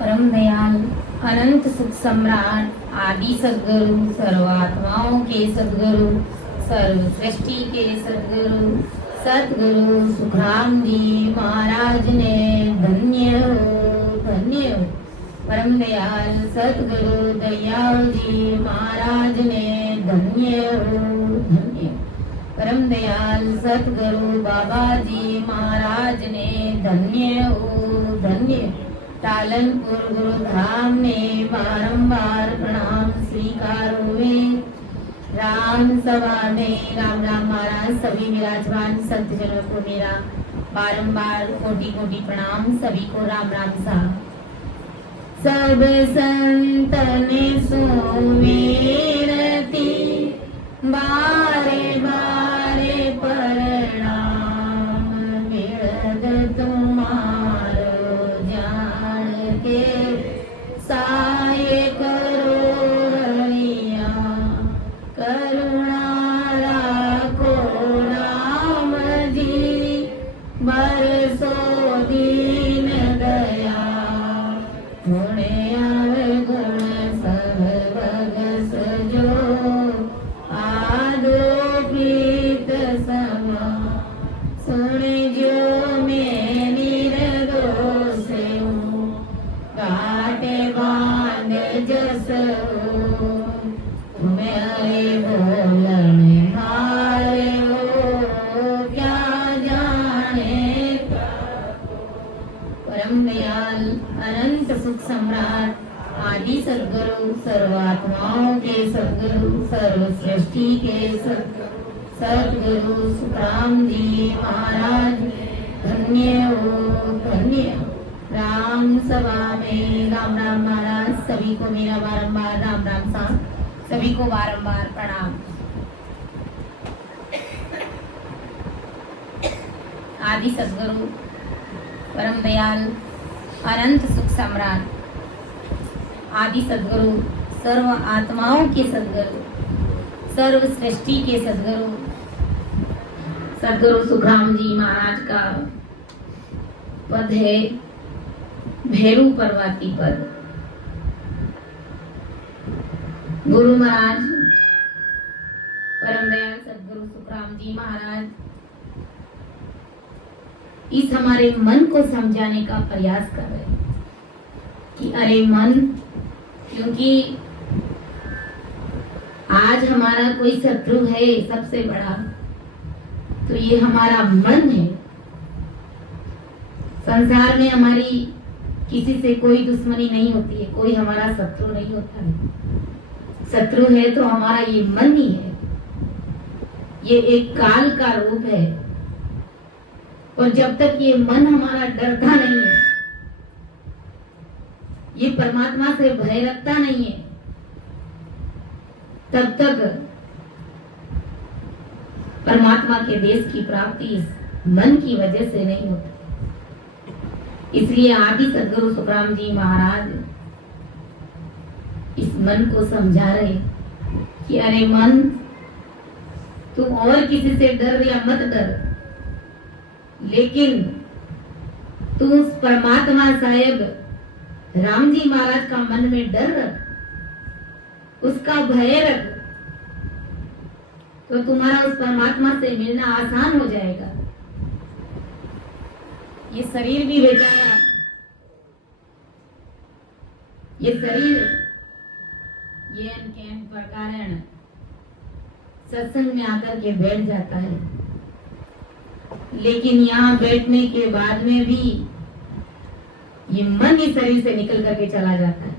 परम दयाल अनंत सुख सम्राट आदि सदगुरु सर्वात्माओं के सदगुरु सर्व सृष्टि के सदगुरु सतगुरु सुखराम जी महाराज ने धन्य हो धन्य हो। परम दयाल सतगुरु दयाल जी महाराज ने धन्य हो धन्य हो। परम दयाल सतगुरु बाबा जी महाराज ने धन्य हो धन्य हो। तालनपुर गुरु धाम ने बारंबार प्रणाम स्वीकार हुए। राम सभा में राम राम महाराज सभी विराजमान संत जनों को मेरा बारंबार कोटि कोटि प्रणाम। सभी को राम राम साहब। सब संतन सुवीरती बारे बारे प्रणाम मिलद तुम्हारो जान के साय करो रैया करुणा राखो राम जी बरसो दीन दया गुणे गुण सब बगस जो आदो प्रीत समा सुन जो मैं निर्दोष हूँ काटे बांध जस तुम्हें हरे बोलन हारे हो क्या जाने परम दयाल अनंत सुख सम्राट आदि सदगुरु सर्वात्माओं के सदगुरु सर्व सृष्टि के सदगुरु सुखराम जी महाराज धन्य हो धन्य हो। राम सभा में राम राम महाराज सभी को मेरा बारंबार राम राम सा सभी को बारंबार प्रणाम। आदि सदगुरु परम दयाल अनंत सुख सम्राट आदि सदगुरु सर्व आत्माओं के सदगुरु सर्व सृष्टि के सदगुरु सदगुरु सुखराम जी महाराज का पद है भैरू पर्वती पद। गुरु महाराज परम दयाल सदगुरु सुखराम जी महाराज इस हमारे मन को समझाने का प्रयास कर रहे हैं कि अरे मन, क्योंकि आज हमारा कोई शत्रु है सबसे बड़ा तो ये हमारा मन है। संसार में हमारी किसी से कोई दुश्मनी नहीं होती है, कोई हमारा शत्रु नहीं होता है। शत्रु है तो हमारा ये मन ही है। ये एक काल का रूप है और जब तक ये मन हमारा डरता नहीं है, ये परमात्मा से भय रखता नहीं है, तब तक परमात्मा के देश की प्राप्ति इस मन की वजह से नहीं होती। इसलिए आदि सदगुरु सुखराम जी महाराज इस मन को समझा रहे कि अरे मन, तू और किसी से डर या मत डर, लेकिन तू उस परमात्मा साहेब राम जी महाराज का मन में डर रख, उसका भय रख, तो तुम्हारा उस परमात्मा से मिलना आसान हो जाएगा। ये शरीर भी बेचारा, ये शरीर ये अनके प्रकार सत्संग में आकर के बैठ जाता है, लेकिन यहाँ बैठने के बाद में भी ये मन ही शरीर से निकल करके चला जाता है।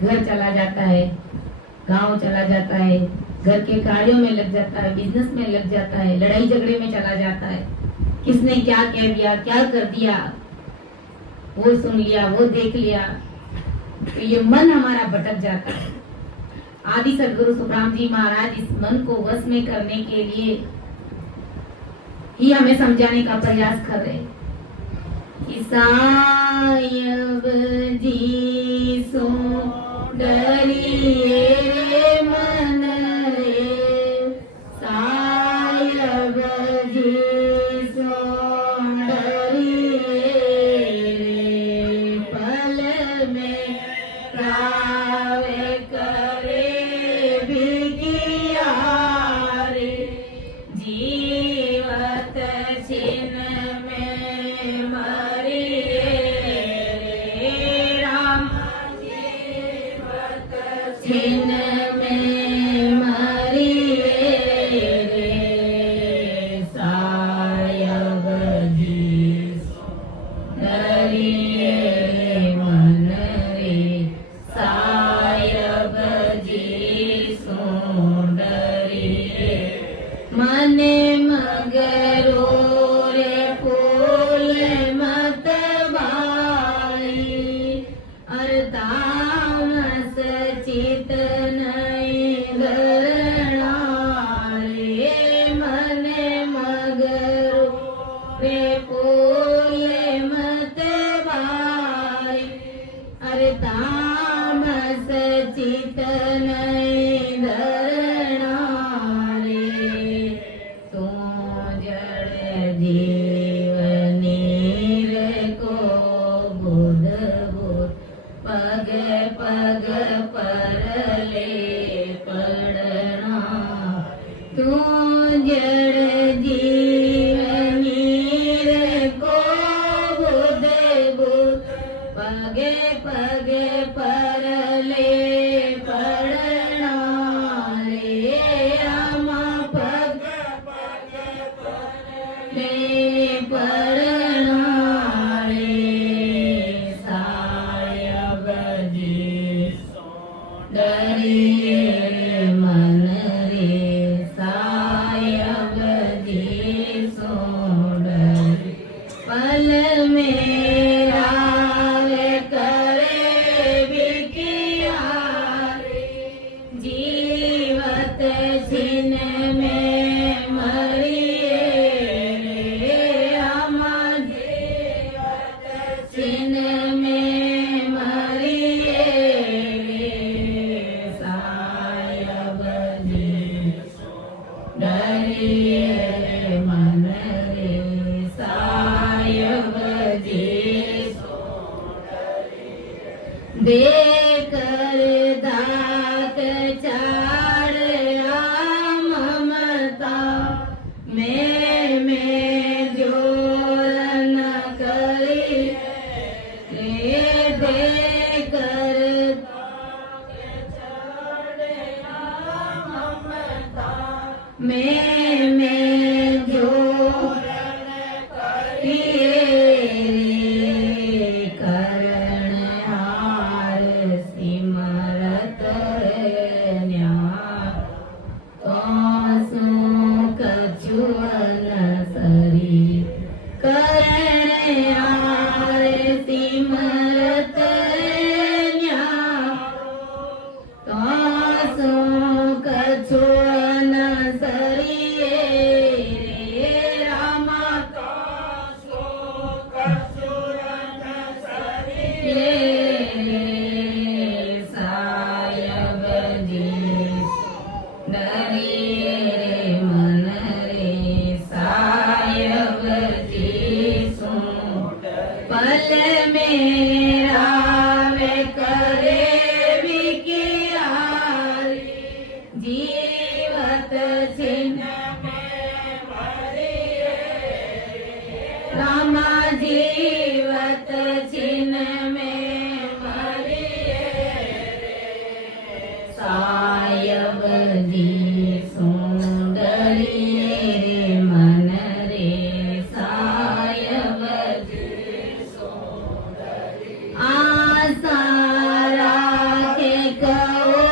घर चला जाता है, गांव चला जाता है, घर के कार्यों में लग जाता है, बिजनेस में लग जाता है, लड़ाई झगड़े में चला जाता है। किसने क्या कह दिया, क्या कर दिया, वो सुन लिया, वो देख लिया, तो ये मन हमारा भटक जाता है। आदि सदगुरु सुखराम जी महाराज इस मन को वश में करने के लिए ही हमें समझाने का प्रयास कर रहे हैं कि सायब जी सो डरिए रे मन रे छिन में मरिए रे सायब जी डरिए मन रे सायब जी सो डरिए मने मगरो रे फूल मत बाई अरतामस चित नहीं धरणा रे मने मगरो रे फूल मत बाई अरतामस चित नहीं धरणा रे तू जड़ जीवनी रे को बुध बुध पग पग परले पड़ना तू जड़ जीवनी रे को बुध बुध पग पग परले पड़ना रे आमा पग ले पड़ना रे सायब जी डरिए मन रे सायब जी सो डरिए पल मेरा वे करे बिकिया जीवत छिन में मरिए रे आमा जीवत छिन में मरिए रे सायब जी डरिए मन रे सायब जी देकर दात चार ममता में जोर न करी रे देकर में जोर न करिए रे करण हार सिमरत न्याय तोसु कछुअन सरी करण हार सिमरत न्याय तोसु कछुअन सरिए रे रामा तोसु कछुअन सरिए सायब जी डरिए रे मन रे सायब जी सो पल मेरा वे करे बिकिया जीवत छिन में मरिए रामा जीवत छिन में मरिए सायब जी सुंदरिए रे मन रे सायब जी सुंदरी आशा राखे कहो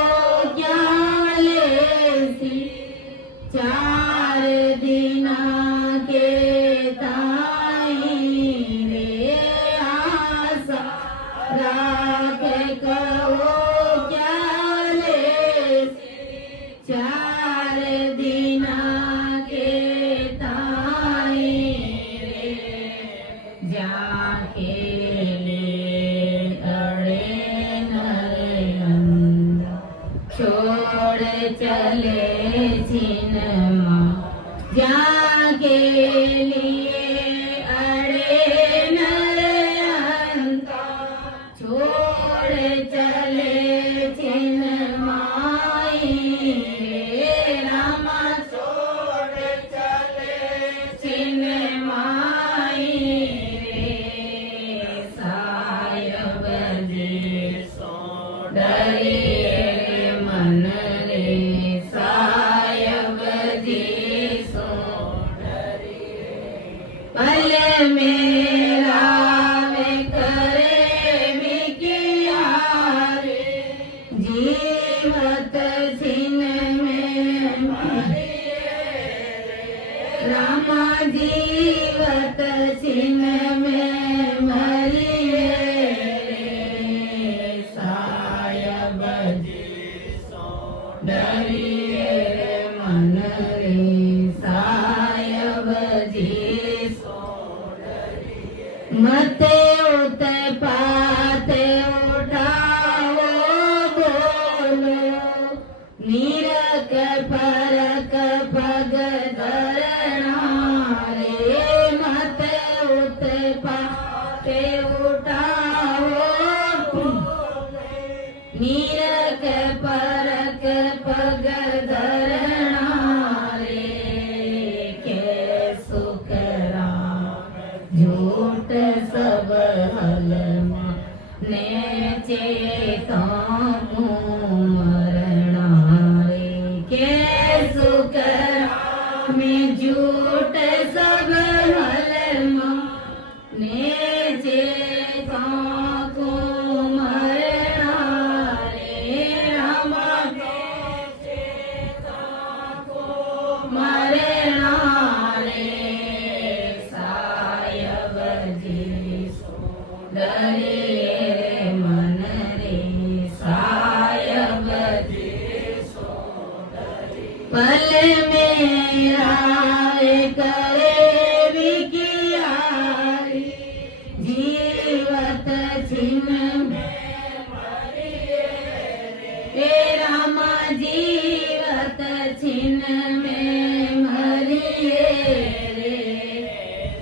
क्या लेसी चार दिना के ताई रे आशा राखे कहो क्या लेसी चार दिना के ताई रे जाके ले अड़े नरनंद छोड़ चले छिन माँ जाके लिए अड़े नरनंद छोड़ चले छिन माई रे रामा छोड़ चले छिन माई रे सायब जी डरिए मन रामा जीवत छिन्न में मरिए रे, सायब जी सो डरिए मन रे, सायब जी सो डरिए। मते उते पाते उठाओ बोलो, नीरक परक पग धरणा रे, मत उत पाते उठाओ नीरक परक पग धरणा रे, के सुख राम झूठ सब हलमा ने चेता मरणा रे, के सुख में झूठ सब हलमा ने चेता को मरणा रे, रामा ने चेता को मरणा रे, सायब जी सो डरिए रे मन रे, सायब जी सो डरिए। पल में आए करे विकियारी, जीवत छिन्न में मरिए रे, रामा जीवत छिन्न में मरिए रे,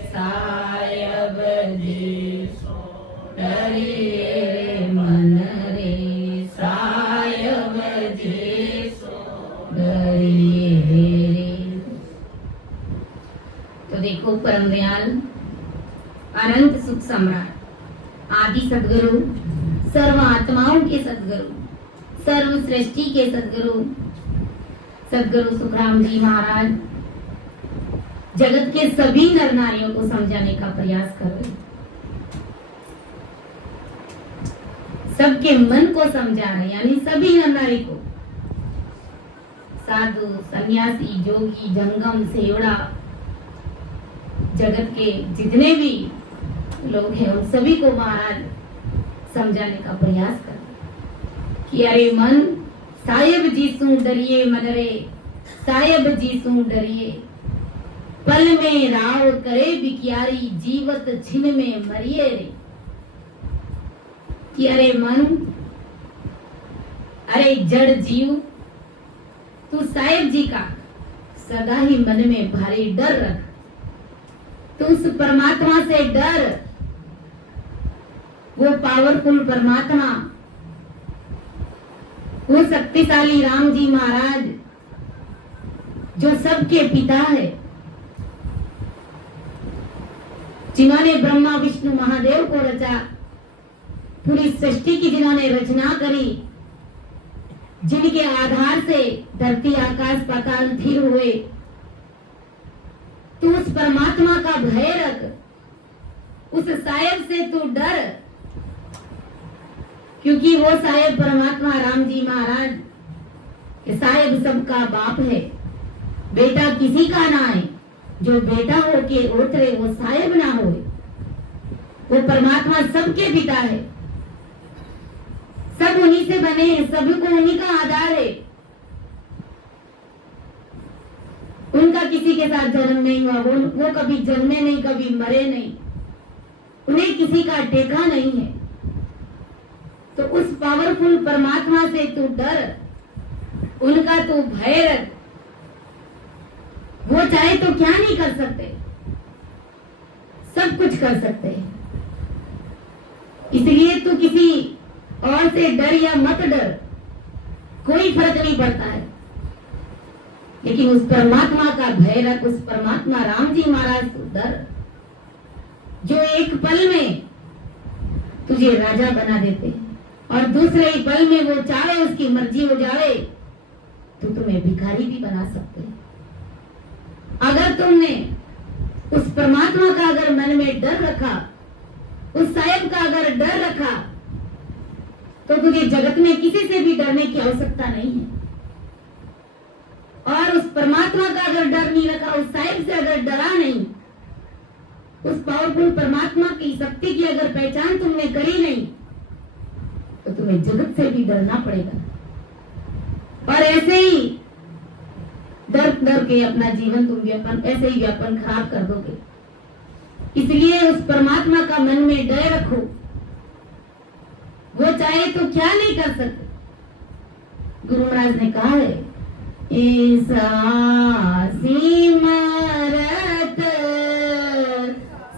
सायब जी सो डरिए रे मन रे, सायब जी सो डरिए रे। तो देखो परम दयाल अनंत सुख सम्राट आदि सदगुरु, सर्व आत्माओं के सदगुरु, सर्व सृष्टि के सदगुरु, सदगुरु सुखराम जी महाराज जगत के सभी नर नारियों को समझाने का प्रयास कर रहे, सबके मन को समझा रहे, यानी सभी नर नारी को, साधु सन्यासी जोगी जंगम सेवड़ा, जगत के जितने भी लोग हैं उन सभी को महाराज समझाने का प्रयास कर कि अरे मन सायब जी सू डरिए मन रे, सायब जी सू डरिए, पल में राव करे बिकियारी, जीवत छिन में मरिए रे। कि अरे मन, अरे जड़ जीव, तू साहेब जी का सदा ही मन में भारी डर रख, तू उस परमात्मा से डर, वो पावरफुल परमात्मा, वो शक्तिशाली राम जी महाराज जो सबके पिता है, जिन्होंने ब्रह्मा विष्णु महादेव को रचा, पूरी सृष्टि की जिन्होंने रचना करी, जिनके आधार से धरती आकाश पाताल स्थिर हुए, तू उस परमात्मा का भय रख, उस साहेब से तू डर, क्योंकि वो साहेब परमात्मा राम जी महाराज, साहेब सबका बाप है, बेटा किसी का ना है, जो बेटा होके उतरे वो साहेब ना हो, वो परमात्मा सबके पिता है, सब उन्हीं से बने हैं, सभी को उन्हीं का आधार है, उनका किसी के साथ जन्म नहीं हुआ, वो कभी जन्मे नहीं, कभी मरे नहीं, उन्हें किसी का टेका नहीं है। तो उस पावरफुल परमात्मा से तू डर, उनका तू भय रख, वो चाहे तो क्या नहीं कर सकते, सब कुछ कर सकते हैं। इसलिए तू किसी और से डर या मत डर, कोई फर्क नहीं पड़ता है, लेकिन उस परमात्मा का भय रख, उस परमात्मा राम जी महाराज से डर, जो एक पल में तुझे राजा बना देते और दूसरे ही पल में वो चाहे उसकी मर्जी हो जाए तो तुम्हें भिखारी भी बना सकते हैं। अगर तुमने उस परमात्मा का अगर मन में डर रखा, उस साहेब का अगर डर रखा, तो तुझे जगत में किसी से भी डरने की आवश्यकता नहीं है। और उस परमात्मा परमात्मा का अगर डर नहीं रखा, उस साहिब से अगर डरा नहीं, उस पावरफुल परमात्मा की शक्ति की अगर पहचान तुमने करी नहीं, तो तुम्हें जगत से भी डरना पड़ेगा। और ऐसे ही डर डर के अपना जीवन तुम व्यापन ऐसे ही व्यापन खराब कर दोगे। इसलिए उस परमात्मा का मन में डर रखो, वो चाहे तो क्या नहीं कर सकते। गुरु महाराज ने कहा है, ऐसा सिमरत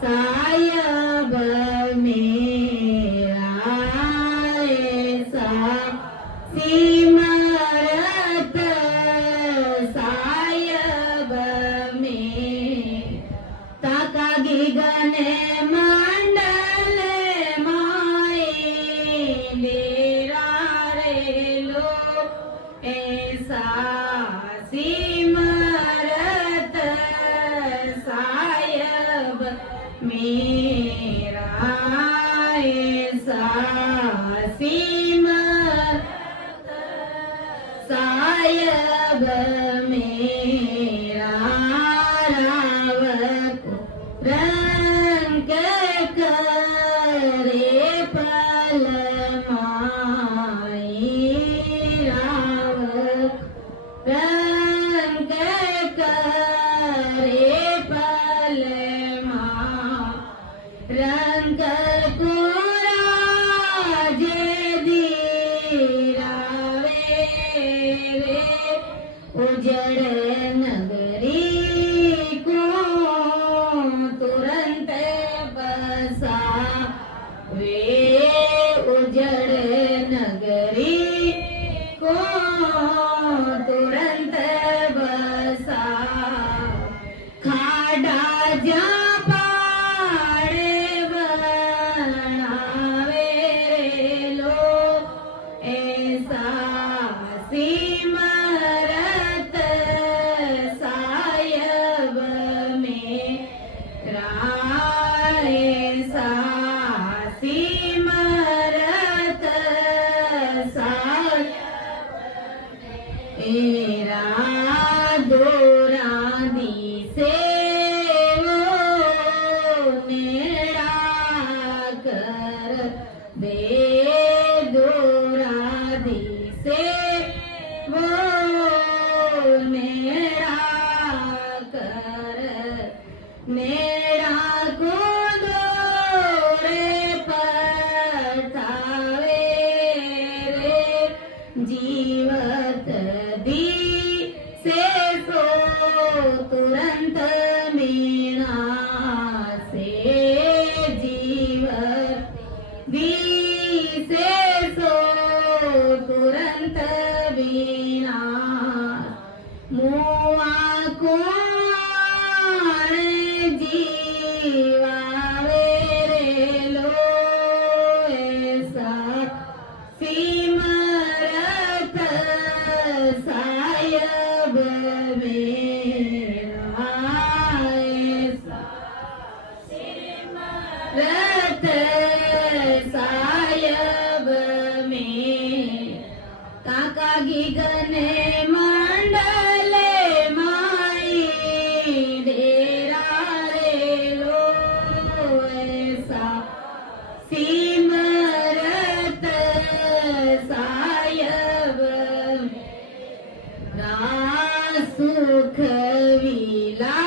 सायब मेरा, ऐसा सिमरत सायब में, ताका गिगन मंडल माए डेरा रे लो, ऐसा सिमरत सायब मेरा, ऐसा सिमरत सायब मेरा, राव को रंग करे पल माई, राव रंग करे पल माई, रंग को राजे दीरावे रे, उजड़ नगरी को तुरंत बसा वे, उजड़ नगरी को तुरंत बसा, खाड़ा जा पाड़े बनावे रे लो, ऐसा सिमरत सायब मेरा, ऐसा सिमरत सायब मेरा, दोरा दी से वो नेड़ा कर दे, दोरा दी से वो नेड़ा कर, नेड़ा को दोरे पठावे रे, जीवत दी से सो तुरंत मीना से, जीवत दी से सो तुरंत बीना, मुआ को जीवावे रे लो, ऐसा सिमरत सायब मेरा, ऐसा सिमरत सायब में, काका गिगन मंडल माई डेरा रे लो, ऐसा सिमरत सायब मेरा, सुख विला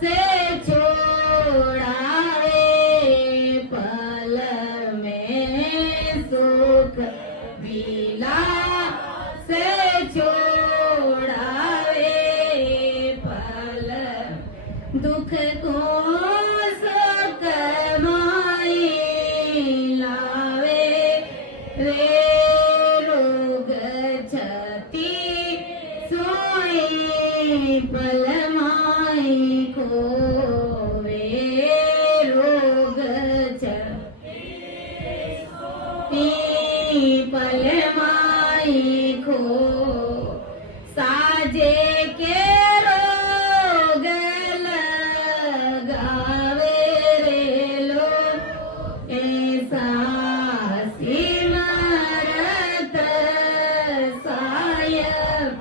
से छोड़ावे पल में, सुख विला से छोड़ावे पल, दुख को सुख माई लावे रे, रोग छति सोई पल माई को वे, रोग छति पल माई को, साजे के रोग लगावे रे लो, ऐसा सिमरत सायब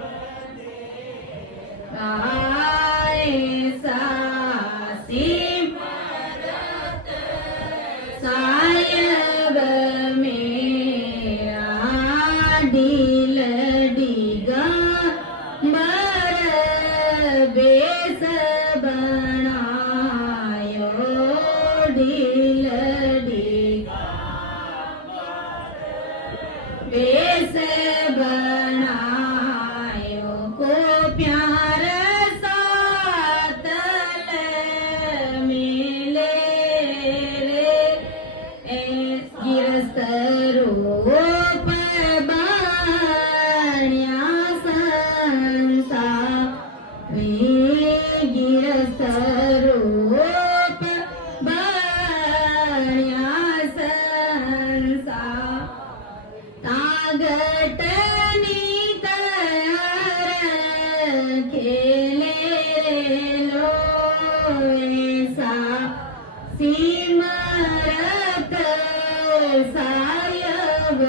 सिमरत सायब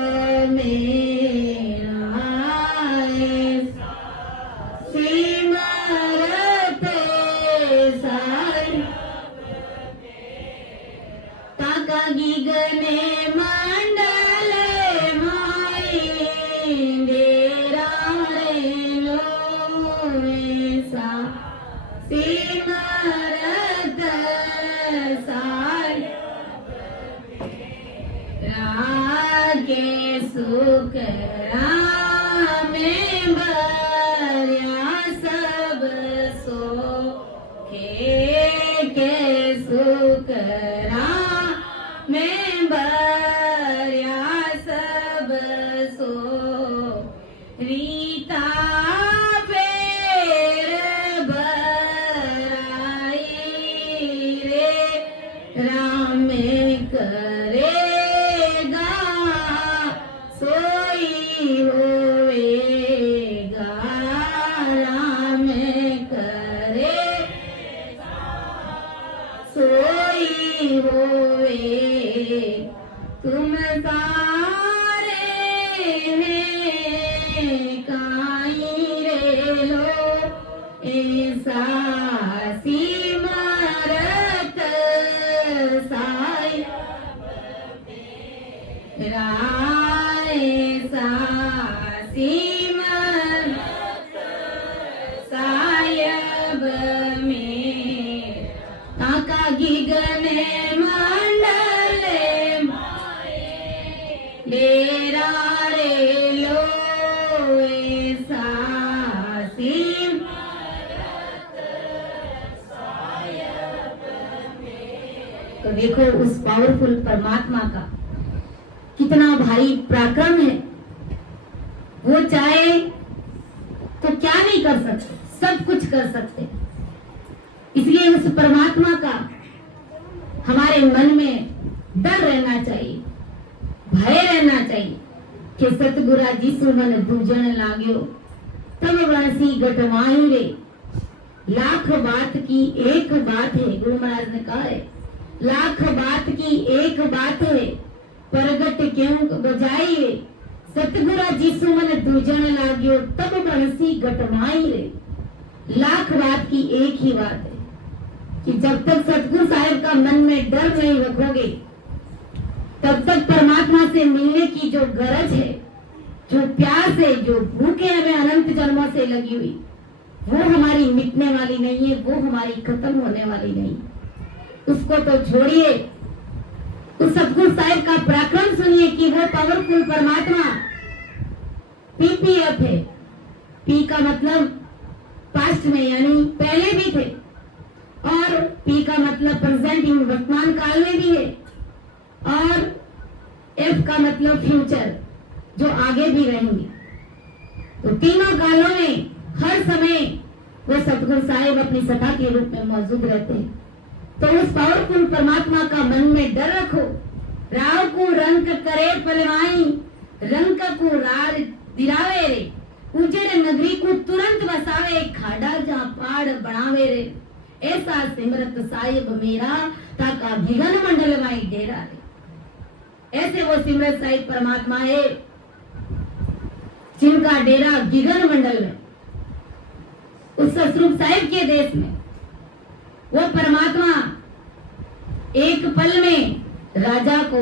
मेरा सिमरत सायब ताका गिगने मंडले माई डेरा रे लोसा सिमरत सायब रागे सुख रामे बर्या सब सो के सुख रामे बर्या सब सो रीता फेर बराई रे राम करेगा सोई होएगा राम करेगा सोई होए तुम सारे काई रे लो ऐसा सिमरत साय राय सा सिमरत सायब में ताका गिगने मंडले डेरा रे लो ऐसा तो देखो उस पावरफुल परमात्मा का कितना भारी पराक्रम है। वो चाहे तो क्या नहीं कर सकते, सब कुछ कर सकते। इसलिए उस परमात्मा का हमारे मन में डर रहना चाहिए, भय रहना चाहिए कि सतगुरा जिसु मन दूजन लाग्यो तब वणसी गटवाई रे। लाख बात की एक बात है, गुरु महाराज ने कहा है लाख बात की एक बात है परगट क्यों बजाई रे। सतगुरा जिसु मन दूजन लाग्यो तब वणसी गटवाई रे। लाख बात की एक ही बात है कि जब तक सतगुरु साहिब का मन में डर नहीं रखोगे तब तक परमात्मा से मिलने की जो गरज है, जो प्यास है, जो भूख है हमें अनंत जन्मों से लगी हुई, वो हमारी मिटने वाली नहीं है, वो हमारी खत्म होने वाली नहीं। उसको तो छोड़िए, उस सतगुरु साहिब का पराक्रम सुनिए कि वो पावरफुल परमात्मा पीपीएफ है। पी का मतलब पास्ट में यानी पहले भी थे, और पी का मतलब प्रेजेंट इन वर्तमान काल में भी है, और एफ का मतलब फ्यूचर जो आगे भी रहेंगे। तो तीनों कालों में हर समय वो सतगुरु साहिब अपनी सत्ता के रूप में मौजूद रहते हैं। तो उस पावरफुल परमात्मा का मन में डर रखो। राव को रंग करे पलवाई रंग को रार दिलावे रे। उजर नगरी को तुरंत बसावे खाड़ा जहाँ पहाड़ बनावे रे। ऐसा सिमरत साहिब मेरा ताका भिगन मंडल माई डेरा रे। ऐसे वो सिमरत साहिब परमात्मा है जिनका डेरा गिगन मंडल में, उस सतरूप साहिब के देश में वो परमात्मा एक पल में राजा को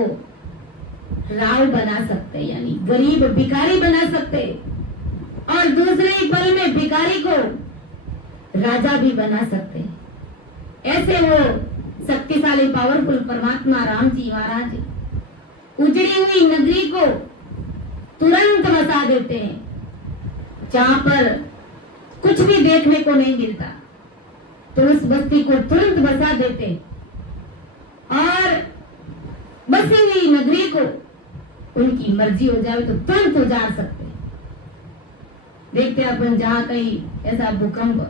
राव बना सकते, यानी गरीब भिखारी बना सकते, और दूसरे पल में भिखारी को राजा भी बना सकते। ऐसे वो शक्तिशाली पावरफुल परमात्मा राम जी महाराज उजड़ी हुई नगरी को तुरंत बसा देते हैं, जहां पर कुछ भी देखने को नहीं मिलता, तो उस बस्ती को तुरंत बसा देते और बसी हुई नगरी को उनकी मर्जी हो जाए तो तुरंत उजाड़ सकते। देखते अपन जहाँ कहीं ऐसा भूकंप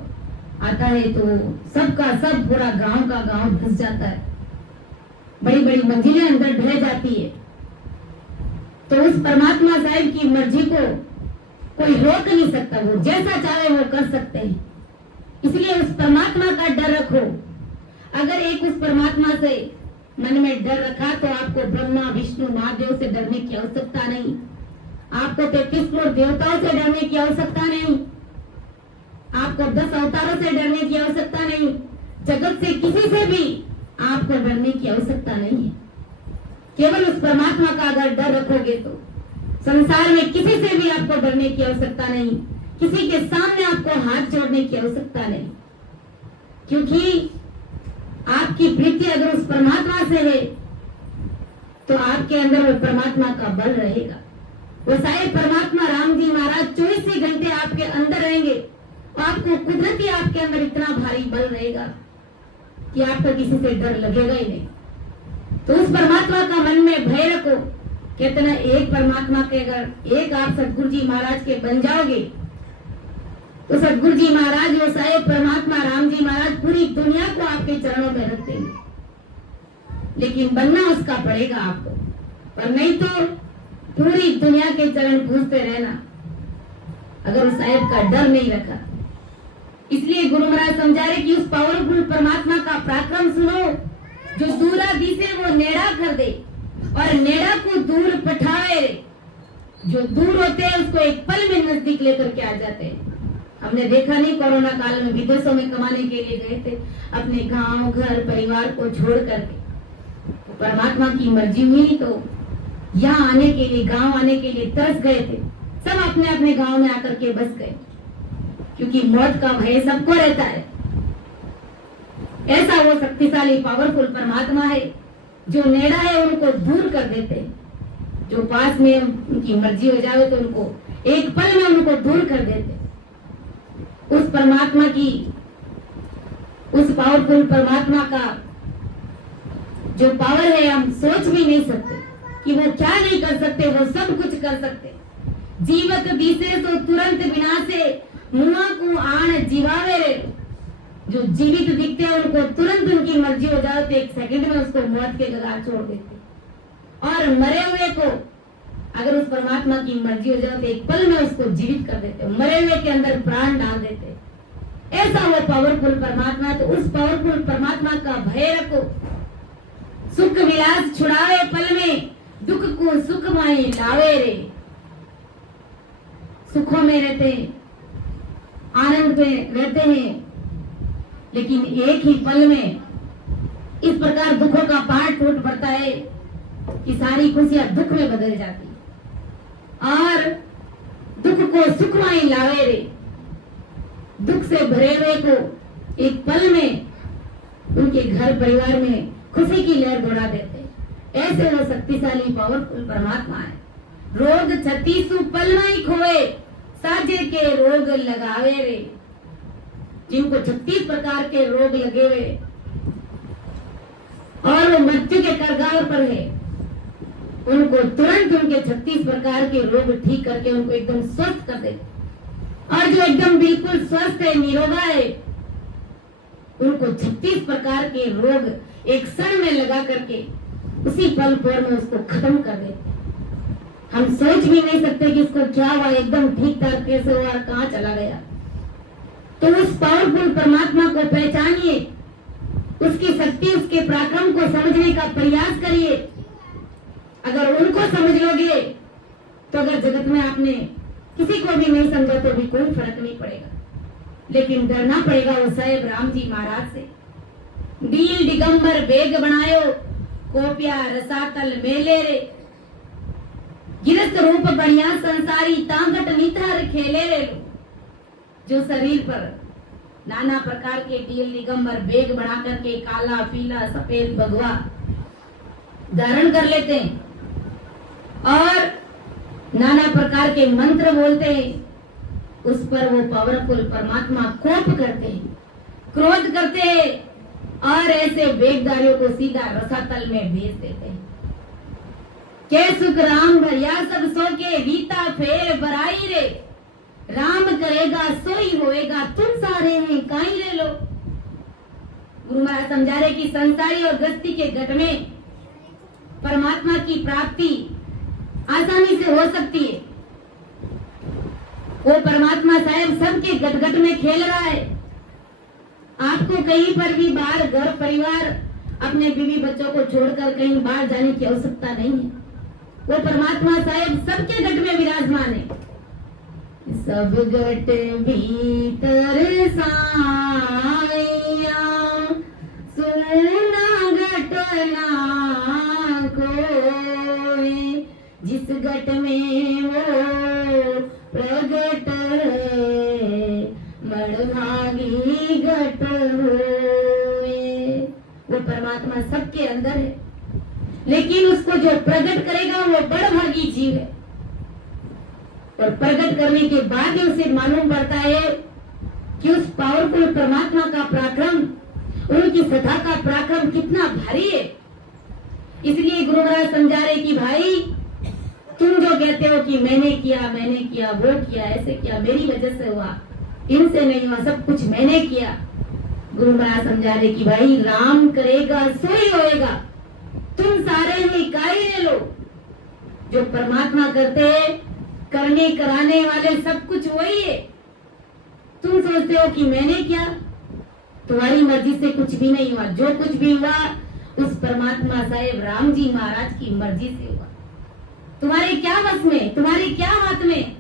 आता है तो सबका सब पूरा गांव का गांव धंस जाता है, बड़ी बड़ी मंजिलें अंदर ढह जाती है। तो उस परमात्मा साहिब की मर्जी को कोई रोक नहीं सकता, वो जैसा चाहे वो कर सकते हैं। इसलिए उस परमात्मा का डर रखो। अगर एक उस परमात्मा से मन में डर रखा तो आपको ब्रह्मा विष्णु महादेव से डरने की आवश्यकता नहीं, आपको 33 करोड़ देवताओं से डरने की आवश्यकता नहीं, आपको 10 अवतारों से डरने की आवश्यकता नहीं, जगत से किसी से भी आपको डरने की आवश्यकता नहीं है। केवल उस परमात्मा का अगर डर रखोगे तो संसार में किसी से भी आपको डरने की आवश्यकता नहीं, किसी के सामने आपको हाथ जोड़ने की आवश्यकता नहीं, क्योंकि आपकी प्रीति अगर उस परमात्मा से है तो आपके अंदर वो परमात्मा का बल रहेगा। वो सारे परमात्मा राम जी महाराज 24 घंटे आपके अंदर रहेंगे और आपको कुदरती आपके अंदर इतना भारी बल रहेगा कि आपको किसी से डर लगेगा ही नहीं। तो उस परमात्मा का मन में भय रखो। कहते ना, एक परमात्मा के अगर एक आप सतगुरु जी महाराज के बन जाओगे तो सतगुरु जी महाराज वो साहेब परमात्मा राम जी महाराज पूरी दुनिया को आपके चरणों में रख देंगे, लेकिन बनना उसका पड़ेगा आपको, पर नहीं तो पूरी दुनिया के चरण पूजते रहना अगर उस साहेब का डर नहीं रखा। इसलिए गुरु महाराज समझा रहे कि उस पावरफुल परमात्मा का पराक्रम सुनो, जो दूरा दिसे वो नेड़ा कर दे और नेड़ा को दूर पठावे। जो दूर होते हैं उसको एक पल में नजदीक लेकर के आ जाते हैं। हमने देखा नहीं, कोरोना काल में विदेशों में कमाने के लिए गए थे, अपने गांव घर परिवार को छोड़ करके, परमात्मा की मर्जी हुई तो यहाँ आने के लिए, गांव आने के लिए तरस गए थे। सब अपने अपने गांव में आकर के बस गए, क्योंकि मौत का भय सबको रहता है। ऐसा वो शक्तिशाली पावरफुल परमात्मा है जो नेड़ा है उनको दूर कर देते, जो पास में उनकी मर्जी हो जाए तो उनको एक पल में उनको दूर कर देते। उस परमात्मा की, उस पावरफुल परमात्मा का जो पावर है हम सोच भी नहीं सकते कि वो क्या नहीं कर सकते, वो सब कुछ कर सकते। जीवत दिसे तो तुरंत विनाशे, मुआ को आण जीवावे रे। जो जीवित दिखते हैं उनको तुरंत उनकी मर्जी हो जाए तो एक सेकंड में उसको मौत के कगार छोड़ देते, और मरे हुए को अगर उस परमात्मा की मर्जी हो जाए तो एक पल में उसको जीवित कर देते, मरे हुए के अंदर प्राण डाल देते। ऐसा वो पावरफुल परमात्मा है। तो उस पावरफुल परमात्मा का भय रखो। सुख विलास छुड़ावे पल में, दुख को सुख माई लावे रे। सुखों में रहते हैं, आनंद में रहते हैं, लेकिन एक ही पल में इस प्रकार दुखों का पहाड़ टूट पड़ता है कि सारी खुशियां दुख में बदल जाती, और दुख को सुखमाई लावे रे। दुख से भरे हुए को एक पल में उनके घर परिवार में खुशी की लहर दौड़ा देते। ऐसे वो शक्तिशाली पावरफुल परमात्मा है। रोग 36 पल में खोए, साजे के रोग लगावे रे। जिनको 36 प्रकार के रोग लगे हुए और वो मृत्यु के कगार पर है, उनको तुरंत उनके 36 प्रकार के रोग ठीक करके उनको एकदम स्वस्थ कर देते। और जो एकदम बिल्कुल स्वस्थ है, निरोगा है, उनको 36 प्रकार के रोग एक क्षण में लगा करके उसी पल भर में उसको खत्म कर देते। हम सोच भी नहीं सकते कि इसको क्या हुआ, एकदम ठीक ठाक कैसे हुआ और कहाँ चला गया। तो उस पावरफुल परमात्मा को पहचानिए, उसकी शक्ति, उसके पराक्रम को समझने का प्रयास करिए। अगर उनको समझ लोगे तो अगर जगत में आपने किसी को भी नहीं समझा तो भी कोई फर्क नहीं पड़ेगा, लेकिन डरना पड़ेगा वो साहेब राम जी महाराज से। डील दिगंबर बेग बनायो, कोपिया रसातल मेले रे। गिरस्त रूप बढ़िया संसारी, तांगट निथार खेले रे। जो शरीर पर नाना प्रकार के डील दिगंबर बेग बना करके काला पीला सफेद भगवा धारण कर लेते हैं और नाना प्रकार के मंत्र बोलते हैं, उस पर वो पावरफुल परमात्मा कोप करते हैं, क्रोध करते हैं और ऐसे वेगधारियों को सीधा रसातल में भेज देते हैं। के सुख राम भरिया सब सो के, रीता फेर बराई रे। राम करेगा सोई होएगा, तुम सारे हैं काई ले लो। गुरु महाराज समझा रहे कि संसारी और गृहस्थी के घट में परमात्मा की प्राप्ति आसानी से हो सकती है। वो परमात्मा साहब सबके घट घट में खेल रहा है। आपको कहीं पर भी बाहर घर परिवार अपने बीवी बच्चों को छोड़कर कहीं बाहर जाने की आवश्यकता नहीं है। वो परमात्मा साहेब सबके घट में विराजमान है। सब घट भीतर साइया सोना घट ना कोई, जिस घट में वो प्रगट है मणभागी घट होए। वो परमात्मा सबके अंदर है, लेकिन उसको जो प्रकट करेगा वो बड़भागी जीव है। और प्रकट करने के बाद ही उसे मालूम पड़ता है कि उस पावरफुल परमात्मा का पराक्रम, उनकी सत्ता का पराक्रम कितना भारी है। इसलिए गुरु महाराज समझा रहे कि भाई तुम जो कहते हो कि मैंने किया वो किया, ऐसे किया, मेरी वजह से हुआ, इनसे नहीं हुआ, सब कुछ मैंने किया। गुरु महाराज समझा रहे कि भाई राम करेगा सो ही होएगा, तुम सारे ही कार्य लो। जो परमात्मा करते हैं, करने कराने वाले सब कुछ वही है। तुम सोचते हो कि मैंने किया, तुम्हारी मर्जी से कुछ भी नहीं हुआ। जो कुछ भी हुआ उस परमात्मा साहेब राम जी महाराज की मर्जी से हुआ। तुम्हारे क्या बस में, तुम्हारे क्या हाथ में?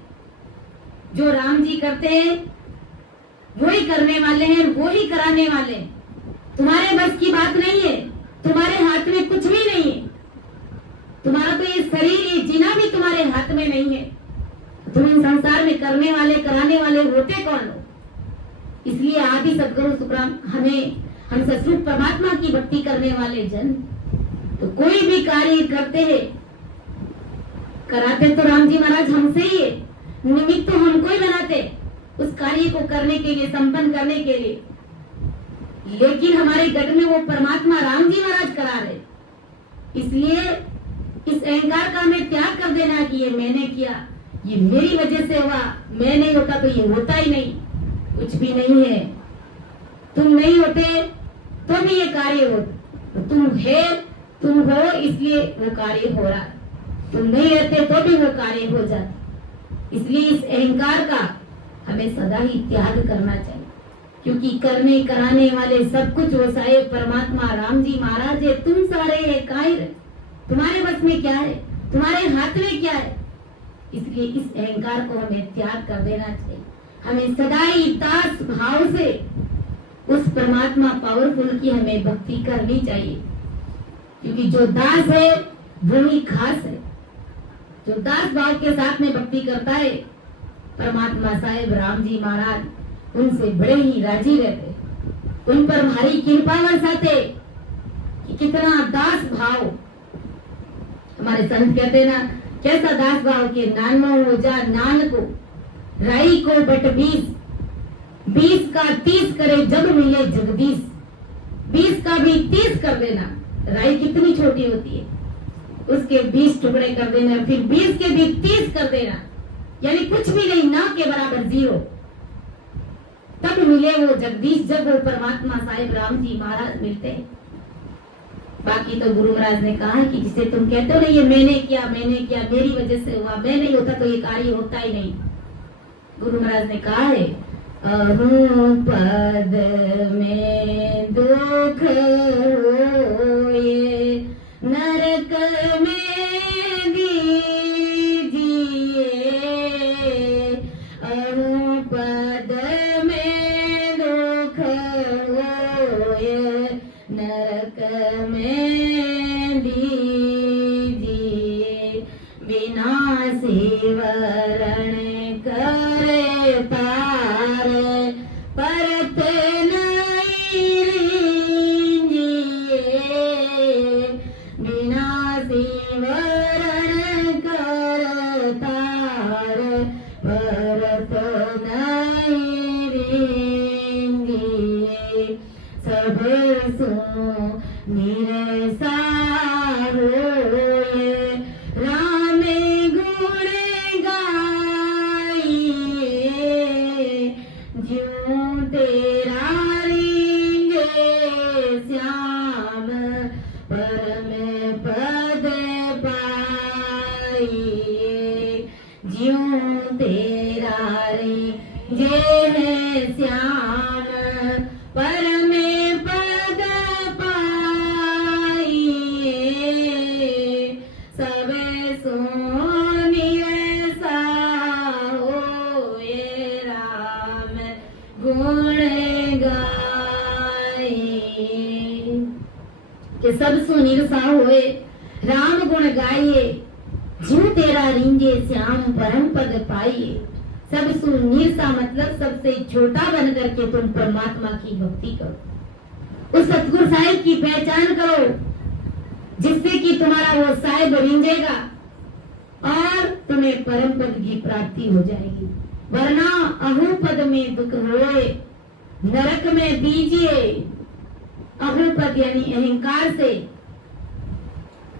जो राम जी करते हैं वो ही करने वाले हैं, वो ही कराने वाले हैं। तुम्हारे बस की बात नहीं है, तुम्हारे हाथ में कुछ भी नहीं है। तुम्हारा तो ये शरीर, ये जीना भी तुम्हारे हाथ में नहीं है। तुम इन संसार में करने वाले कराने वाले होते कौन हो? इसलिए आदि सदगुरु सुखराम हम सतरूप परमात्मा की भक्ति करने वाले जन तो कोई भी कार्य करते हैं, कराते तो राम जी महाराज हमसे ही है, निमित्त तो हमको ही बनाते उस कार्य को करने के लिए, संपन्न करने के लिए। लेकिन हमारे गढ़ में वो परमात्मा राम जी महाराज करा रहे। इसलिए इस अहंकार का हमें त्याग कर देना कि ये मैंने किया, ये मेरी वजह से हुआ, मैं नहीं होता तो ये होता ही नहीं। कुछ भी नहीं है। तुम नहीं होते तो भी ये कार्य हो, तो तुम हो इसलिए वो कार्य हो रहा। तुम नहीं रहते तो भी वो कार्य हो जाता। इसलिए इस अहंकार का हमें सदा ही त्याग करना चाहिए, क्योंकि करने कराने वाले सब कुछ वो साहेब परमात्मा राम जी महाराज है। तुम सारे है कायर, तुम्हारे बस में क्या है, तुम्हारे हाथ में क्या है? इसलिए इस अहंकार को हमें त्याग कर देना चाहिए। हमें सदा ही दास भाव से उस परमात्मा पावरफुल की हमें भक्ति करनी चाहिए, क्योंकि जो दास है वही खास है। जो दास भाव के साथ में भक्ति करता है, परमात्मा साहेब राम जी महाराज उनसे बड़े ही राजी रहते, उन पर भारी कृपा बरसाते कि कितना दास भाव। हमारे संत कहते ना, कैसा दास भाव के नानो हो जा नान को, राई को बट 20 का 30 करे जब मिले जगदीश। 20 का भी 30 कर देना। राई कितनी छोटी होती है, उसके 20 टुकड़े कर देना, फिर 20 के भी 30 कर देना, यानी कुछ भी नहीं, ना के बराबर 0। तब मिले वो जगदीश, जब वो परमात्मा साहिब राम जी महाराज मिलते हैं। बाकी तो गुरु महाराज ने कहा है कि जिसे तुम कहते हो ना ये मैंने किया, मेरी वजह से हुआ, मैं नहीं होता तो ये कार्य होता ही नहीं। गुरु महाराज ने कहा है, अहू पद में दुख होए, नरक में दीजिए। अहू पद में दुख होए, नरक में दीजिए। विनाशी वरण करे पार, परत नहीं लीजिए। विनाशी वरण कर तार, परत नहीं लीजिए। सब सो निरसार होए, राम गुण गाइए। ज्यों तेरा रींगे श्याम, परम पद पाइए। ज्यों तेरा रींगे श्याम, परम पद पाइए। गुण गाए। कि सब सुनिरसा होए राम गुण गाइए, जीव तेरा रींगे श्याम परम पद पाइए। सब सुनिरसा मतलब सबसे छोटा बन करके तुम परमात्मा की भक्ति करो, उस सतगुरु साहिब की पहचान करो, जिससे कि तुम्हारा वो साहिब रींजेगा और तुम्हें परम पद की प्राप्ति हो जाएगी। वरना अहु पद में दुख होए नरक में दीजिए। अहु पद यानी अहंकार से,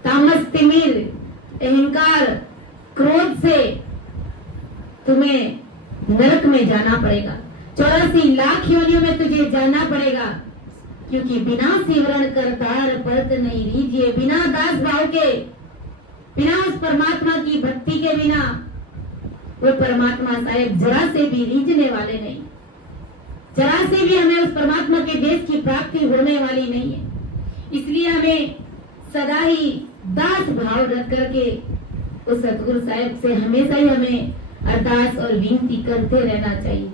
तामस तिमिर अहंकार क्रोध से तुम्हें नरक में जाना पड़ेगा। 84 लाख योनियों में तुझे जाना पड़ेगा, क्योंकि बिना सिमरन करतार परत नहीं रीजिए। बिना दास भाव के, बिना उस परमात्मा की भक्ति के बिना वो परमात्मा साहेब जरा से भी रीझने वाले नहीं, जरा से भी हमें उस परमात्मा के देश की प्राप्ति होने वाली नहीं है। इसलिए हमें सदा ही दास भाव रख करके उस सतगुरु साहिब से हमेशा ही हमें अरदास और विनती करते रहना चाहिए।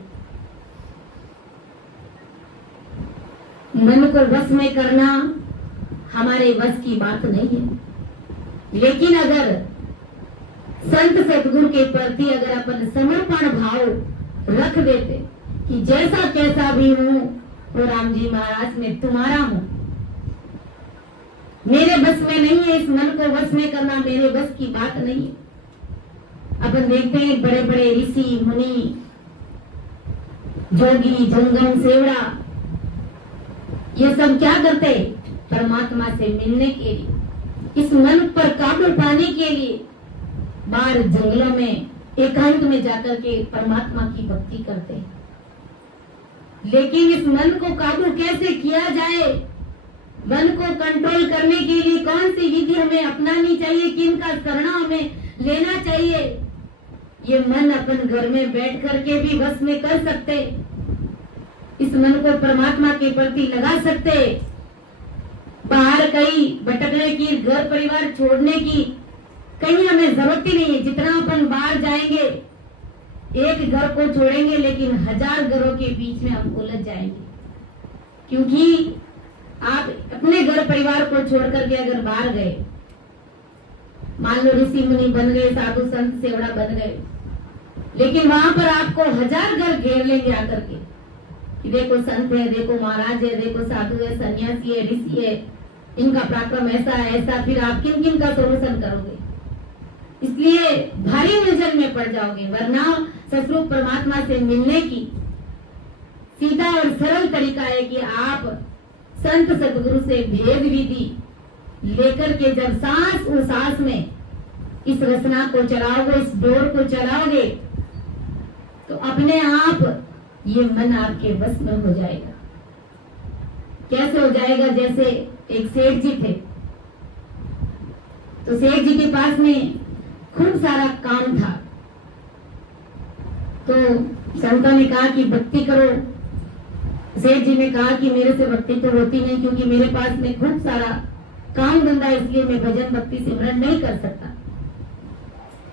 मन को वश में करना हमारे वश की बात नहीं है, लेकिन अगर संत सतगुरु के प्रति अगर अपन समर्पण भाव रख देते कि जैसा कैसा भी हूं वो राम जी महाराज मैं तुम्हारा हूं, मेरे बस में नहीं है, इस मन को वश में करना मेरे बस की बात नहीं है। अपन देखते हैं बड़े बड़े ऋषि मुनि जोगी जंगम सेवड़ा ये सब क्या करते, परमात्मा से मिलने के लिए, इस मन पर काबू पाने के लिए बाहर जंगलों में एकांत में जाकर के परमात्मा की भक्ति करते हैं। लेकिन इस मन को काबू कैसे किया जाए, मन को कंट्रोल करने के लिए कौन सी विधि हमें अपनानी चाहिए, किनका शरण हमें लेना चाहिए, ये मन अपन घर में बैठ करके भी बस में कर सकते। इस मन को परमात्मा के प्रति लगा सकते। बाहर कहीं भटकने की, घर परिवार छोड़ने की कहीं हमें जरूरत ही नहीं है। जितना अपन बाहर जाएंगे, एक घर को छोड़ेंगे लेकिन 1000 घरों के बीच में हम उलझ जाएंगे। क्योंकि आप अपने घर परिवार को छोड़ करके अगर बाहर गए, मान लो ऋषि मुनि बन गए, साधु संत सेवड़ा बन गए, लेकिन वहां पर आपको 1000 घर घेर लेंगे आकर के कि देखो संत है, देखो महाराज है, देखो साधु है, सन्यासी है, ऋषि है, इनका पराक्रम ऐसा है ऐसा। फिर आप किन किन का सोल्यूशन करोगे? इसलिए भारी उलझन में पड़ जाओगे। वरना सतरूप परमात्मा से मिलने की सीधा और सरल तरीका है कि आप संत सतगुरु से भेद विधि लेकर के जब सांस उस सांस में इस रचना को चलाओगे, इस डोर को चलाओगे, तो अपने आप ये मन आपके बस में हो जाएगा। कैसे हो जाएगा? जैसे एक सेठ जी थे, तो सेठ जी के पास में खूब सारा काम था, तो संतों ने कहा कि भक्ति करो। सेठ जी ने कहा कि मेरे से भक्ति तो होती नहीं, क्योंकि मेरे पास में खूब सारा काम धंधा, इसलिए मैं भजन भक्ति सिमरन नहीं कर सकता।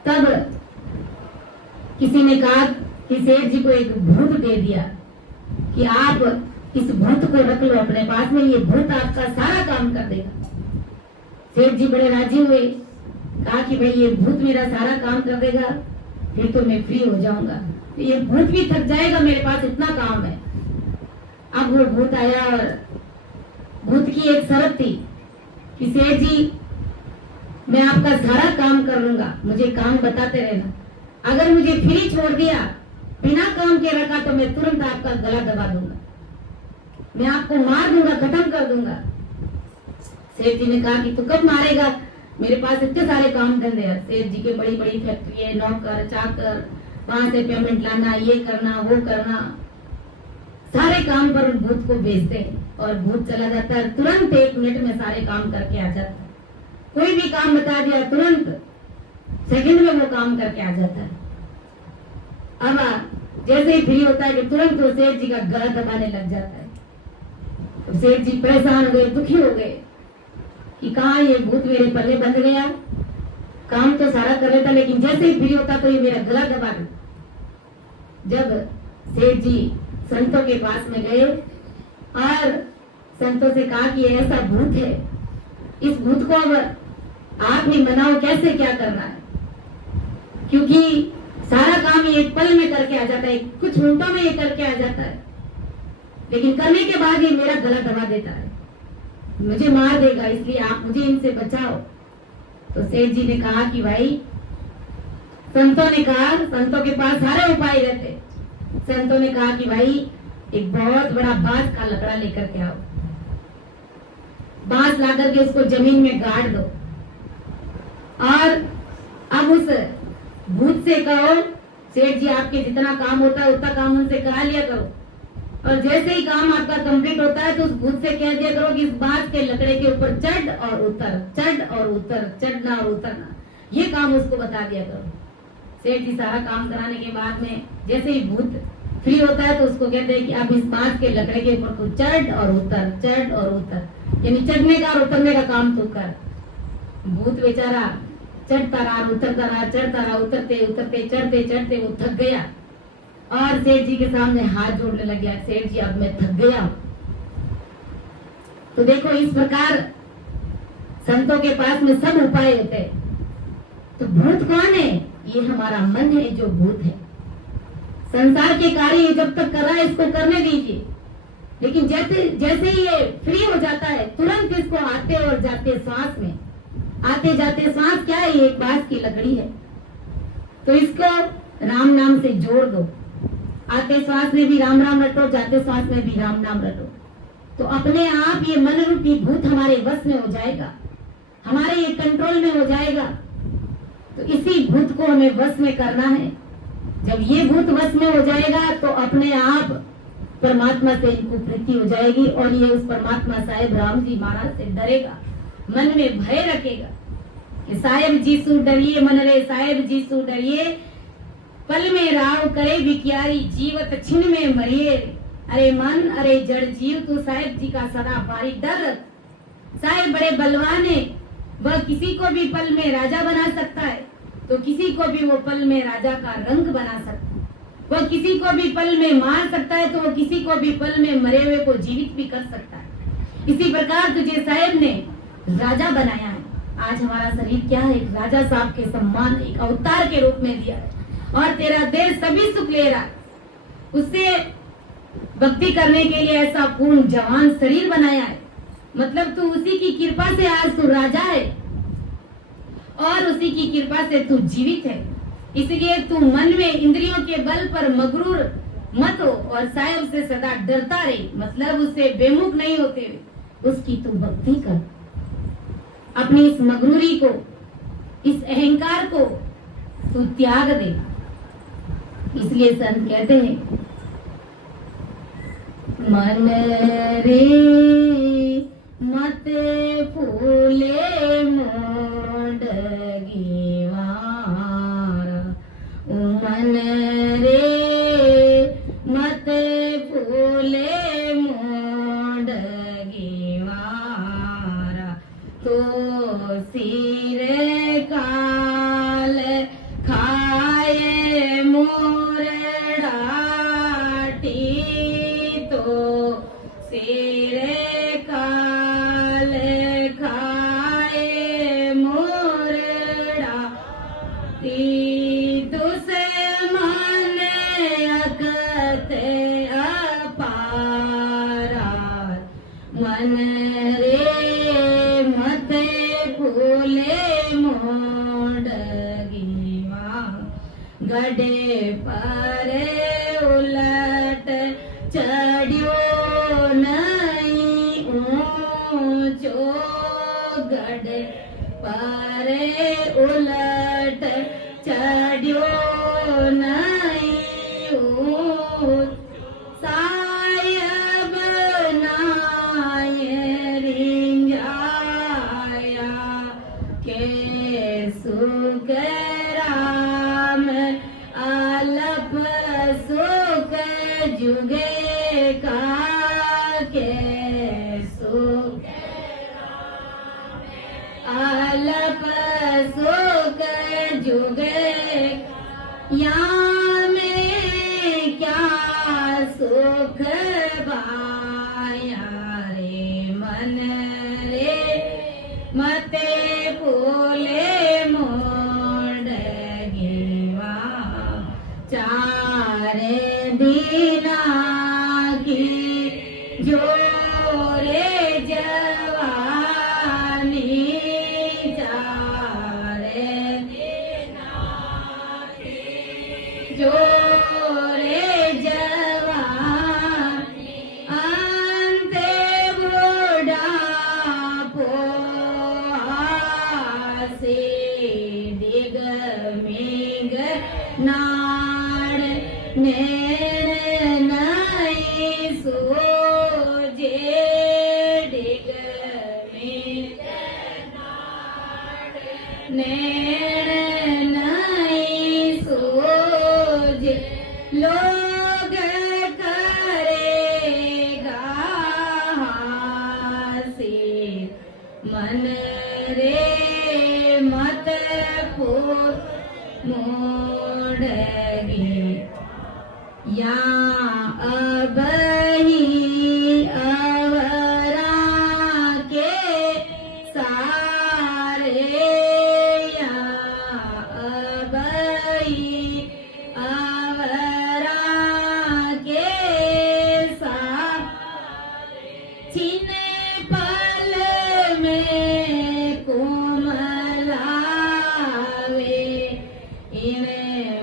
तब किसी ने कहा कि सेठ जी को एक भूत दे दिया कि आप इस भूत को रख लो अपने पास में, ये भूत आपका सारा काम कर देगा। सेठ जी बड़े राजी हुए, कहा कि भाई ये भूत मेरा सारा काम कर देगा, फिर तो मैं फ्री हो जाऊंगा, तो ये भूत भी थक जाएगा, मेरे पास इतना काम है। अब वो भूत आया और भूत की एक शर्त थी कि सेठ जी मैं आपका सारा काम कर लूंगा, मुझे काम बताते रहना, अगर मुझे फ्री छोड़ दिया, बिना काम के रखा, तो मैं तुरंत आपका गला दबा दूंगा, मैं आपको मार दूंगा, खत्म कर दूंगा। सेठ जी ने कहा कि तू कब मारेगा, मेरे पास इतने सारे काम धंधे हैं। सेठ जी के बड़ी बड़ी फैक्ट्री है, नौकर चाकर, वहां से पेमेंट लाना, ये करना वो करना, सारे काम पर भूत को भेजते हैं और भूत चला जाता है, तुरंत 1 मिनट में सारे काम करके आ जाता है। कोई भी काम बता दिया, तुरंत सेकंड में वो काम करके आ जाता है। अब जैसे ही फ्री होता है कि तुरंत वो सेठ जी का गला दबाने लग जाता है। तो सेठ जी परेशान हो गए, दुखी हो गए कि कहा ये भूत मेरे पल्ले बंध गया, काम तो सारा कर लेता, लेकिन जैसे ही फ्री होता तो ये मेरा गला दबा देता। जब सेठ जी संतों के पास में गए और संतों से कहा कि ऐसा भूत है, इस भूत को अब आप ही मनाओ, कैसे क्या करना है, क्योंकि सारा काम ये एक पल में करके आ जाता है, कुछ मिनटों में ये करके आ जाता है, लेकिन करने के बाद ये मेरा गला दबा देता है, मुझे मार देगा, इसलिए आप मुझे इनसे बचाओ। तो सेठ जी ने कहा कि भाई, संतों ने कहा, संतों के पास सारे उपाय रहते, संतों ने कहा कि भाई एक बहुत बड़ा बांस का लकड़ा लेकर के आओ, बांस ला करके उसको जमीन में गाड़ दो और अब उस भूत से कहो, सेठ जी आपके जितना काम होता है उतना काम उनसे करा लिया करो, और जैसे ही काम आपका कंप्लीट होता है तो उस भूत से कह दिया करो कि इस बांस के लकड़े के ऊपर चढ़ और उतर, चढ़ और उतर, चढ़ना और उतरना, ये काम उसको बता दिया करो। सेठ जी सारा काम कराने के बाद में जैसे ही भूत फ्री होता है तो उसको कहते हैं कि अब इस बांस के लकड़े के ऊपर तू चढ़ और उतर, चढ़ और उतर, यानी चढ़ने का और उतरने का काम तू कर। भूत बेचारा चढ़ता रहा, उतरता रहा, चढ़ता रहा, उतरते उतरते चढ़ते चढ़ते वो थक गया और सेठ जी के सामने हाथ जोड़ने लग गया, सेठ जी अब मैं थक गया। तो देखो इस प्रकार संतों के पास में सब उपाय होते हैं। तो भूत कौन है? ये हमारा मन है जो भूत है। संसार के कार्य जब तक कर रहा है इसको करने दीजिए, लेकिन जैसे जैसे ही ये फ्री हो जाता है तुरंत इसको आते और जाते श्वास में, आते जाते श्वास क्या है? ये एक बांस की लकड़ी है, तो इसको राम नाम से जोड़ दो। आते श्वास में भी राम राम रटो, जाते श्वास में भी राम नाम रटो, तो अपने आप ये मन रूपी भूत हमारे वश में हो जाएगा, हमारे ये कंट्रोल में हो जाएगा। तो इसी भूत को हमें वश में करना है। जब ये भूत वश में हो जाएगा तो अपने आप परमात्मा से इनको प्रीति हो जाएगी और ये उस परमात्मा साहेब राम जी महाराज से डरेगा, मन में भय रखेगा कि साहेब जी सु डरिए मन रे, साहेब जी सु डरिए, पल में राव करे बिकियारी, जीवत छिन में मरिए। अरे मन, अरे जड़ जीव, तू साहेब जी का सदा भारी डर रख। साहेब बड़े बलवान है, वह किसी को भी पल में राजा बना सकता है, तो किसी को भी वो पल में राजा का रंग बना सकता है। वह किसी को भी पल में मार सकता है, तो वो किसी को भी पल में मरे हुए को जीवित भी कर सकता है। इसी प्रकार तुझे साहेब ने राजा बनाया है। आज हमारा शरीर क्या है? एक राजा साहब के सम्मान, एक अवतार के रूप में दिया है, और तेरा देश सभी सुख ले रहा है। उससे भक्ति करने के लिए ऐसा पूर्ण जवान शरीर बनाया है, मतलब तू उसी की कृपा से आज तू राजा है और उसी की कृपा से तू जीवित है। इसलिए तू मन में इंद्रियों के बल पर मगरूर मत हो और साहेब से सदा डरता रहे, मतलब उससे बेमुख नहीं होते हुए उसकी तू भक्ति कर। अपनी इस मगरूरी को, इस अहंकार को तू त्याग दे। इसलिए संत कहते हैं, मन रे मत फूले मोंडगीवारा, मन रे मत फूले मोंडगीवारा, तो सिर काल खाए मोर डाटी, तो सिर काल खाए मोर डाटी, दुश्मन अकते अपारा, मन रे मत फूले मोंडगीवा, गडे पर उलट चढ़ियो नहीं ऊंचो, गडे पर उलट चढ़ियो नहीं ऊंचो, साहेब नाय रिंझाया के सुख राम आलप सुख जुगे का, के सुख आलप सुख जुगे, या में क्या सुख दुख बाया रे मन रे मते फूले मोड़ गिवा चार दीना की जोरे जवानी चार दीना की जोरे जवानी अंते बुढ़ापो आसे दिग मेघ नाड़ नैन नहीं सोजे दिग मेघ नाड़ नैन नहीं सोजे लोग करेगा हासे मन रे मत फूल मोड़गी या अब ही अवरा के सारे या अब ही अवरा के सारे छीने पल में कोमलावे इने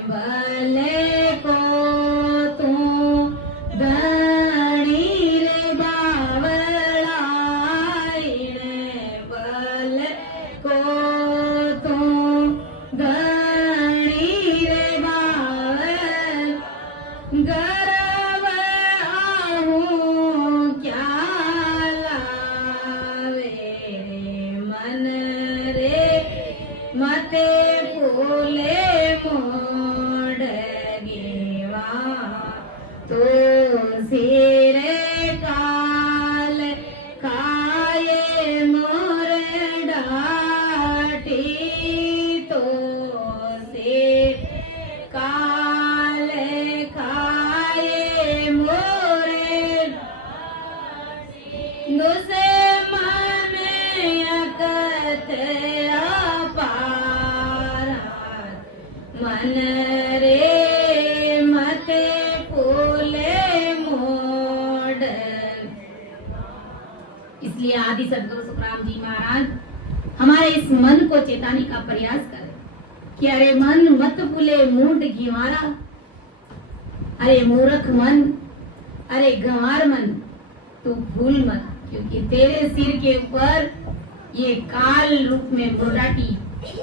भले को तू धनी रे बावला इने भले को तू धनी रे बावल गर्व आहूं क्या लावे मन रे मते फूले मोड़ गिवा तो सिरे काल खाए मोर डाटी तो से काल खाए मोरे दुसे मन अकत अपारा मन रे मते फूले मोड़। इसलिए आदि सदगुरु सुखराम जी महाराज हमारे इस मन को चेताने का प्रयास करें कि अरे मन मत फूले मूड घिवारा, अरे मूर्ख मन, अरे गंवार मन, तू भूल मत, क्योंकि तेरे सिर के ऊपर ये काल रूप में बुढ़ाटी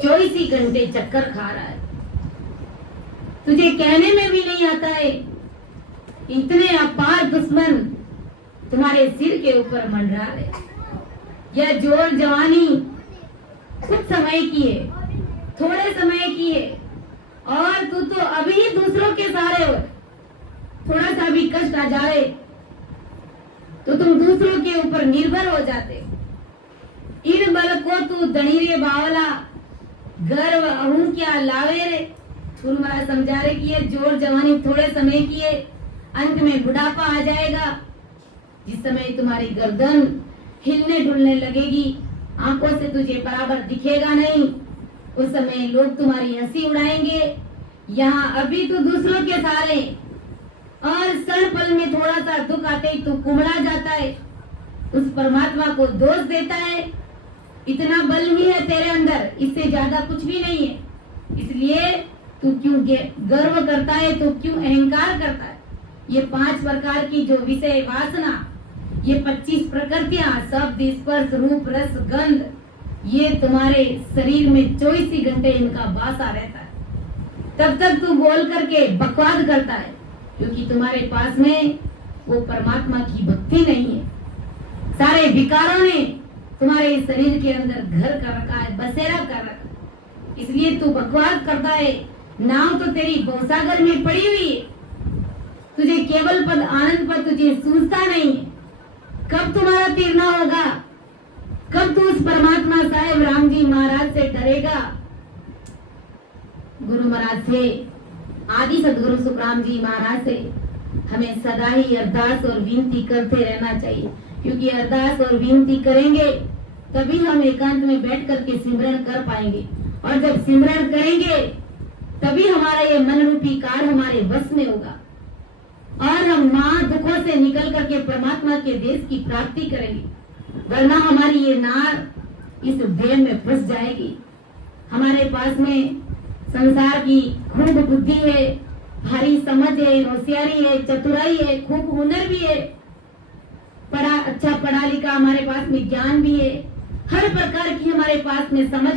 24 ही घंटे चक्कर खा रहा है। तुझे कहने में भी नहीं आता है, इतने अपार दुश्मन तुम्हारे सिर के ऊपर मंडरा रहे। यह जोर जवानी कुछ समय की है, थोड़े समय की है, और तू तो अभी ही दूसरों के सहारे हो। थोड़ा सा भी कष्ट आ जाए तो तुम दूसरों के ऊपर निर्भर हो जाते। इन बल को तू दणीरे बावला गर्व अहूं क्या लावे रे। गुरु महाराज समझा रहे कि ये जोर जवानी थोड़े समय की है, अंत में बुढ़ापा आ जाएगा। जिस समय तुम्हारी गर्दन हिलने डुलने लगेगी, आंखों से तुझे बराबर दिखेगा नहीं, उस समय लोग तुम्हारी हंसी उड़ाएंगे। यहाँ अभी तो दूसरों के सहारे, और क्षण पल में थोड़ा सा दुख आते ही तू कुमड़ा जाता है, उस परमात्मा को दोष देता है। इतना बल ही है तेरे अंदर, इससे ज्यादा कुछ भी नहीं है। इसलिए तू क्यों गर्व करता है, तू क्यों अहंकार करता है। ये 5 प्रकार की जो विषय वासना, ये 25 प्रकृतियां, शब्द स्पर्श रूप रस गंध, ये तुम्हारे शरीर में 24 ही घंटे इनका वासा रहता है। तब तक तू बोल करके बकवाद करता है, क्योंकि तुम्हारे पास में वो परमात्मा की भक्ति नहीं है। सारे विकारों ने तुम्हारे शरीर के अंदर घर कर रखा है, बसेरा कर रखा है। इसलिए तू बकवाद करता है। नाव तो तेरी भवसागर में पड़ी हुई है, तुझे केवल पद आनंद पर तुझे सूझता नहीं है। कब तुम्हारा तीरना होगा, कब तू उस परमात्मा साहेब राम जी महाराज से डरेगा। गुरु महाराज से, आदि सदगुरु सुखराम जी महाराज से हमें सदा ही अरदास और विनती करते रहना चाहिए, क्योंकि अरदास और विनती करेंगे तभी हम एकांत में बैठ करके सिमरन कर पाएंगे, और जब सिमरन करेंगे तभी हमारा ये मन रूपी कार हमारे वश में होगा और हम मां दुखों से निकल करके परमात्मा के देश की प्राप्ति करेंगे। वरना हमारी ये नार इस देह में फंस जाएगी। हमारे पास में संसार की खूब बुद्धि है, भारी समझ है, होशियारी है, चतुराई है, खूब हुनर भी है, अच्छा पढ़ा लिखा हमारे पास में ज्ञान भी है, हर प्रकार की हमारे पास में समझ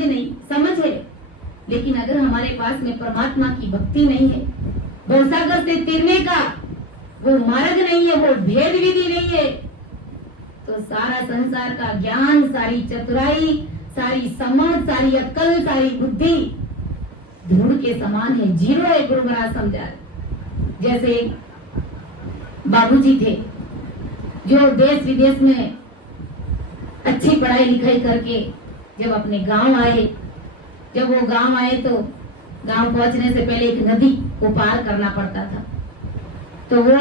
है, लेकिन अगर हमारे पास में परमात्मा की भक्ति नहीं है, भवसागर से तिरने का वो मार्ग नहीं है, वो भेद विधि नहीं है, तो सारा संसार का ज्ञान, सारी चतुराई, सारी समझ, सारी अक्ल, सारी बुद्धि धूल के समान है, जीरो है। गुरु महाराज समझा। जैसे बाबूजी थे जो देश विदेश में अच्छी पढ़ाई लिखाई करके जब अपने गांव आए, जब वो गांव आए तो गांव पहुंचने से पहले एक नदी को पार करना पड़ता था, तो वो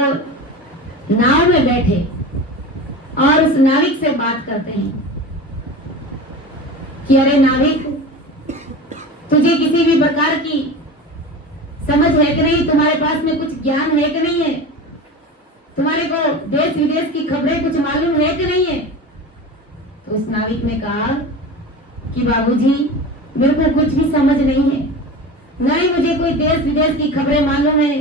नाव में बैठे और उस नाविक से बात करते हैं कि अरे नाविक, तुझे किसी भी प्रकार की समझ है कि नहीं, तुम्हारे पास में कुछ ज्ञान है कि नहीं है, तुम्हारे को देश विदेश की खबरें कुछ मालूम है कि नहीं है। तो उस नाविक ने कहा कि बाबूजी, मेरे को कुछ भी समझ नहीं है, न ही मुझे कोई देश विदेश की खबरें मालूम है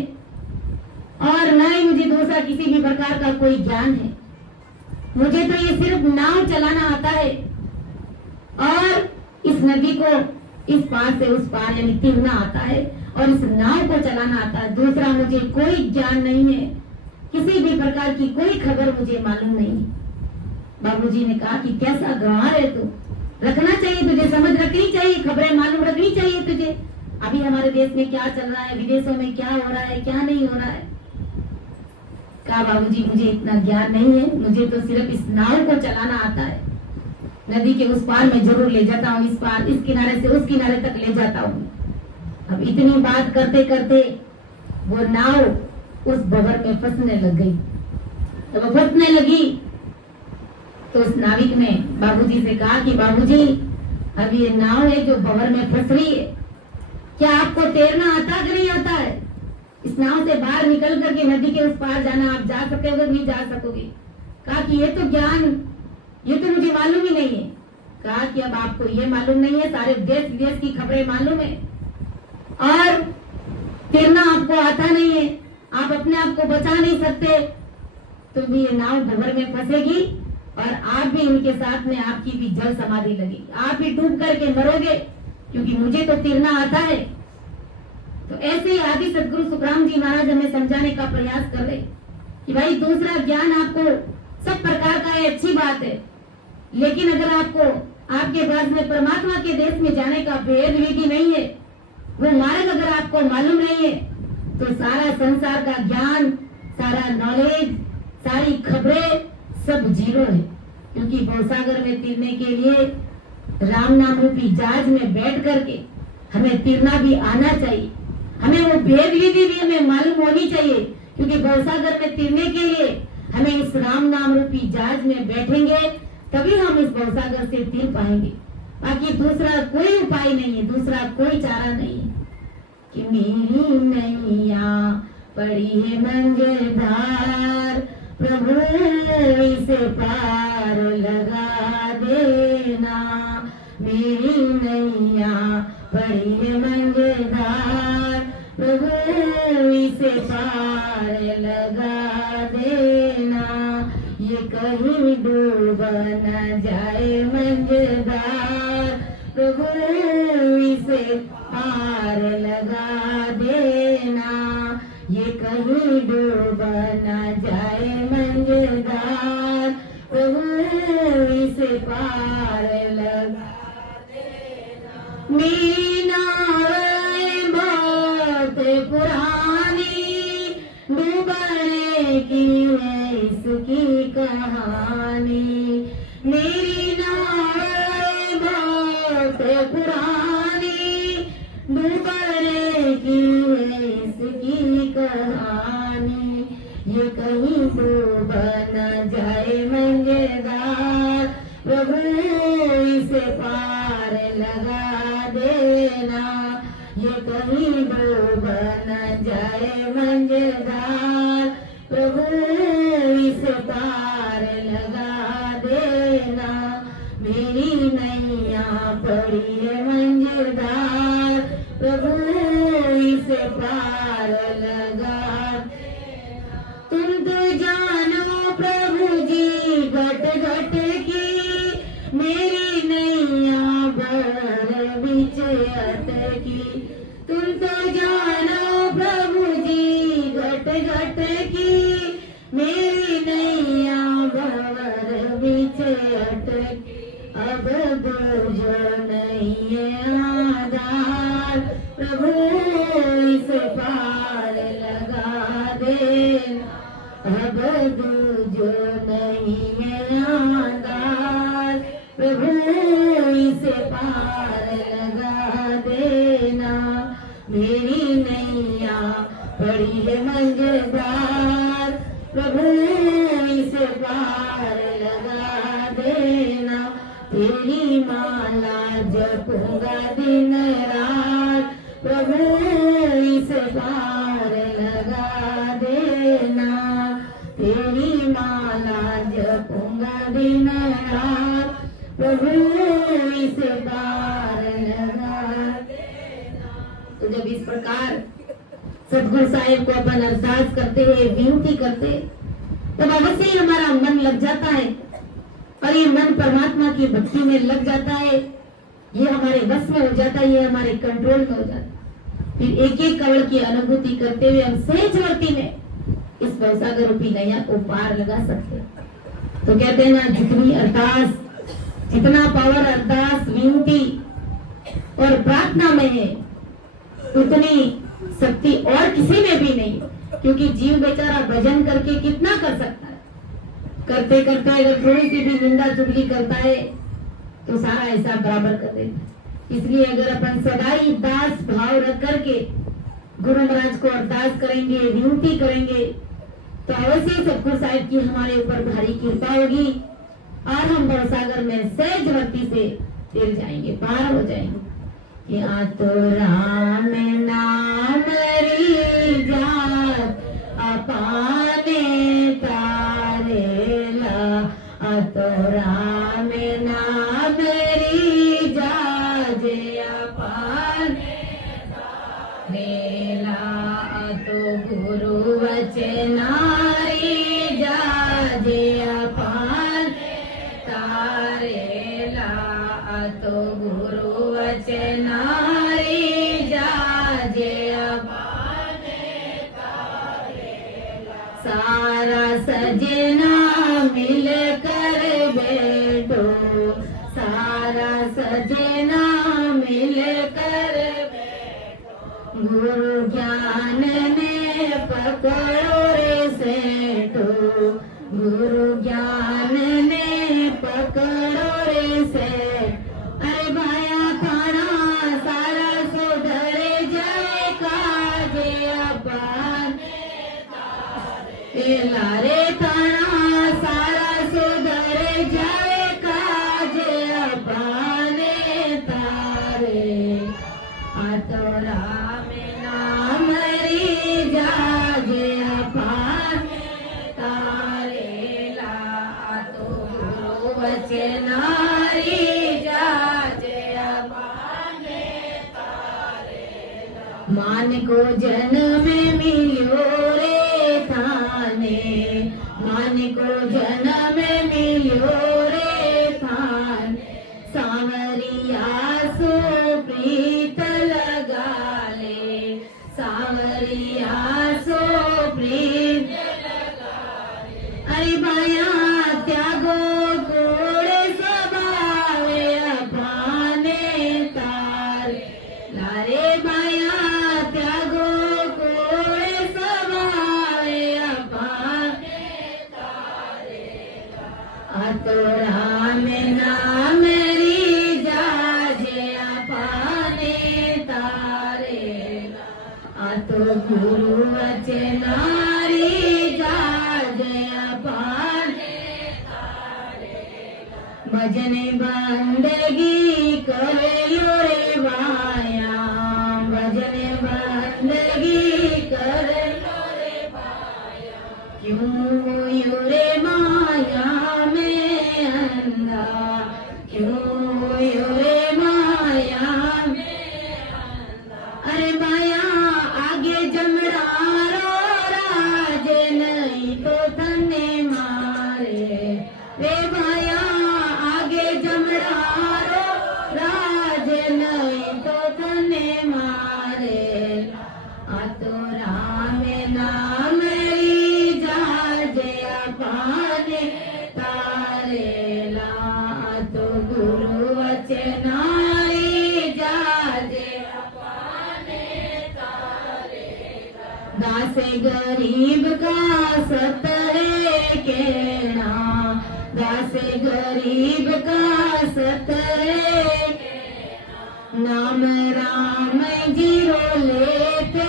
और न ही मुझे दूसरा किसी भी प्रकार का कोई ज्ञान है। मुझे तो ये सिर्फ नाव चलाना आता है और इस नदी को इस पार से उस पार यानी तिरना आता है और इस नाव को चलाना आता है, दूसरा मुझे कोई ज्ञान नहीं है, किसी भी प्रकार की कोई खबर मुझे मालूम नहीं है। बाबूजी ने कहा कि कैसा गंवार है तू, रखना चाहिए तुझे, समझ रखनी चाहिए, खबरें मालूम रखनी चाहिए तुझे, अभी हमारे देश में क्या चल रहा है, विदेशों में क्या हो रहा है, क्या नहीं हो रहा है। कहा बाबूजी, मुझे इतना ज्ञान नहीं है, मुझे तो सिर्फ इस नाव को चलाना आता है, नदी के उस पार में जरूर ले जाता हूँ, इस पार इस किनारे से उस किनारे तक ले जाता हूँ। अब इतनी बात करते करते वो नाव उस भंवर में फंसने लग गई। जब वो फंसने लगी तो उस नाविक ने बाबूजी से कहा कि बाबूजी, अब ये नाव है जो भंवर में फंस रही है, क्या आपको तैरना आता कि नहीं आता है? इस नाव से बाहर निकल करके नदी के उस पार जाना आप जा सकोगे नहीं जा सकोगे? कहा कि ये तो ज्ञान, ये तो मुझे मालूम ही नहीं है। कहा कि अब आपको ये मालूम नहीं है, सारे देश विदेश की खबरें मालूम है और तैरना आपको आता नहीं है, आप अपने आप को बचा नहीं सकते, तो भी ये नाव भंवर में फंसेगी और आप भी इनके साथ में, आपकी भी जल समाधि लगेगी, आप भी डूब करके मरोगे, क्योंकि मुझे तो तैरना आता है। तो ऐसे ही आदि सदगुरु सुखराम जी महाराज हमें समझाने का प्रयास कर रहे कि भाई दूसरा ज्ञान आपको सब प्रकार का है, अच्छी बात है, लेकिन अगर आपको आपके पास में परमात्मा के देश में जाने का भेद विधि नहीं है, वो मार्ग अगर आपको मालूम नहीं है, तो सारा संसार का ज्ञान, सारा नॉलेज, सारी खबरें सब जीरो है। क्योंकि भवसागर में तैरने के लिए राम नाम रूपी जहाज में बैठ करके हमें तैरना भी आना चाहिए, हमें वो भेद विधि भी हमें मालूम होनी चाहिए, क्योंकि भवसागर में तैरने के लिए हमें इस राम नाम रूपी जहाज में बैठेंगे तभी हम इस भवसागर से तैर पाएंगे। बाकी दूसरा कोई उपाय नहीं है, दूसरा कोई चारा नहीं है। कि मेरी नैया पड़ी है मंगलधार, प्रभु इसे पार लगा देना। मेरी नैया पड़ी है मंगलधार, प्रभु इसे पार लगा देना। ये कहीं डूब न जाए मंगलधार, प्रभु इसे पार लगा देना। ये कहीं डूब न जाए मंगलधार, प्रभु इसे पार लगा देना। मीना बहुत पुरानी, डूबने की है इसकी कहानी। मेरी नाव बहुत पुरानी, डूबने की है इसकी कहानी। बन जाए मंगेदार, प्रभु इसे पार लगा देना। ये कहीं बन जाए मंगेदार, प्रभु इसे पार लगा देना। मेरी नैया पड़ी है मंगेदार, प्रभु इसे पार लगा। तुम तो जानो प्रभु जी घट घट की, मेरी नैया भर बीच अटकी। तुम तो जानो प्रभु जी घट घट की, मेरी नैया भर बीच अटकी। अब दूजो नहीं है आधार, प्रभु इसे पार लगा देना। अब दूजो नहीं है आधार, प्रभु इसे पार लगा देना। मेरी नैया पड़ी है मंगेदार, प्रभु इसे पार लगा देना। तेरी माला जपूंगा दिन रात, प्रभु इसे पार लगा देना। तेरी माला जपूंगा दिन रात, प्रभु इसे पार लगा देना। तो जब इस प्रकार सतगुरु साहिब को अपन अरदास करते हैं, विनती करते, तब अवश्य ही हमारा मन लग जाता है और ये मन परमात्मा की भक्ति में लग जाता है। ये हमारे बस में हो जाता है, ये हमारे कंट्रोल में हो जाता है। फिर एक एक कवल की अनुभूति करते हुए हम सहजवर्ती में इस भवसागर रूपी नैया को पार लगा सकते हैं। तो कहते हैं ना, जितनी अरदास, जितना पावर अरदास, विनती और प्रार्थना में है, उतनी शक्ति और किसी में भी नहीं। क्योंकि जीव बेचारा भजन करके कितना कर सकता है, करते करते अगर थोड़ी सी भी निंदा चुगली करता है तो सारा ऐसा बराबर कर देता है। इसलिए अगर अपन सदा ही दास भाव रख करके गुरु महाराज को अरदास करेंगे, विनती करेंगे, तो अवश्य सतगुरु साहिब की हमारे ऊपर भारी कृपा होगी और हम भवसागर में सहजवर्ती से तिर जाएंगे, पार हो जाएंगे। या तो राम नाम री जात अपाने तारेला, तो राम नाम री जाजे अपाने तारेला, तो गुरु वचनारी जाजे अपाने तारेला, तो गुरु वचनारी जाजे अपाने तारेला। सारा सजना मिल कर बैठो, सारा सजना मिल कर बैठो, गुरु ज्ञान ने पकड़ो रे सेठो, गुरु ज्ञान ने पकड़ो रे सेठ। अरे भाया थाना सारा सुधरे जाए काजे अपाने तारेला, रे थाना सारा सुधरे जाए काजे अपाने तारे। तो राम नाम री जाजे अपाने तारेला, तो गुरु वचनारी जाजे अपाने तारेला। मान को जन्म मिलो रे थाने, मान को जन्म मिलो रे थाने, सांवरिया सो प्रीत लगा ले, सांवरिया सो प्रीत लगा ले। अरे बाया त्यागो गोड़े स्वभावे अपाने तारे, लारे बाया त्यागो गोड़े स्वभावे अपाने तारे। तो राम नाम री जाजे अपाने तारेला, तो गुरु वचनारी जाजे अपाने भजन बंदगी करे लो रे भाया, भजन बंदगी करे लो रे भाया, क्यों यूं रे माया में अंधा, क्यों यूं रे माया में अंधा। अरे माया आगे जमड़ा रो राजे नहीं तो थने मारे रे माया, आगे जमड़ा रो राजे नहीं तो थने मारे। आ तो राम नाम री जाजे अपाने तारे ला, तो गुरु वचनारी जाजे अपाने तारे ला। दासे गरीब का सतरे कहना, दासे गरीब का सतरे नाम राम जीरो लेते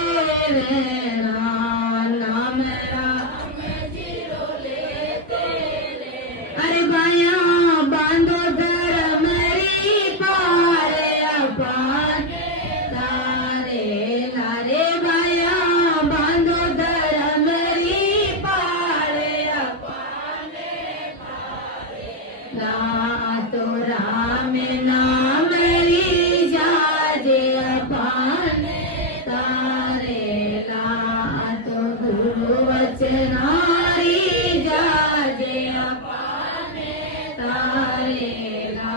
रहना, नाम राम जीरो लेते रहना। अरे भाया बांधो धर्म री पार अपान तारे लारे, भाया बांधो धर्म री पार अपान ला, तो राम नाम री जाजे अपान तारे ला, तो गुरु वचनारी जाजे अपान तारे ला,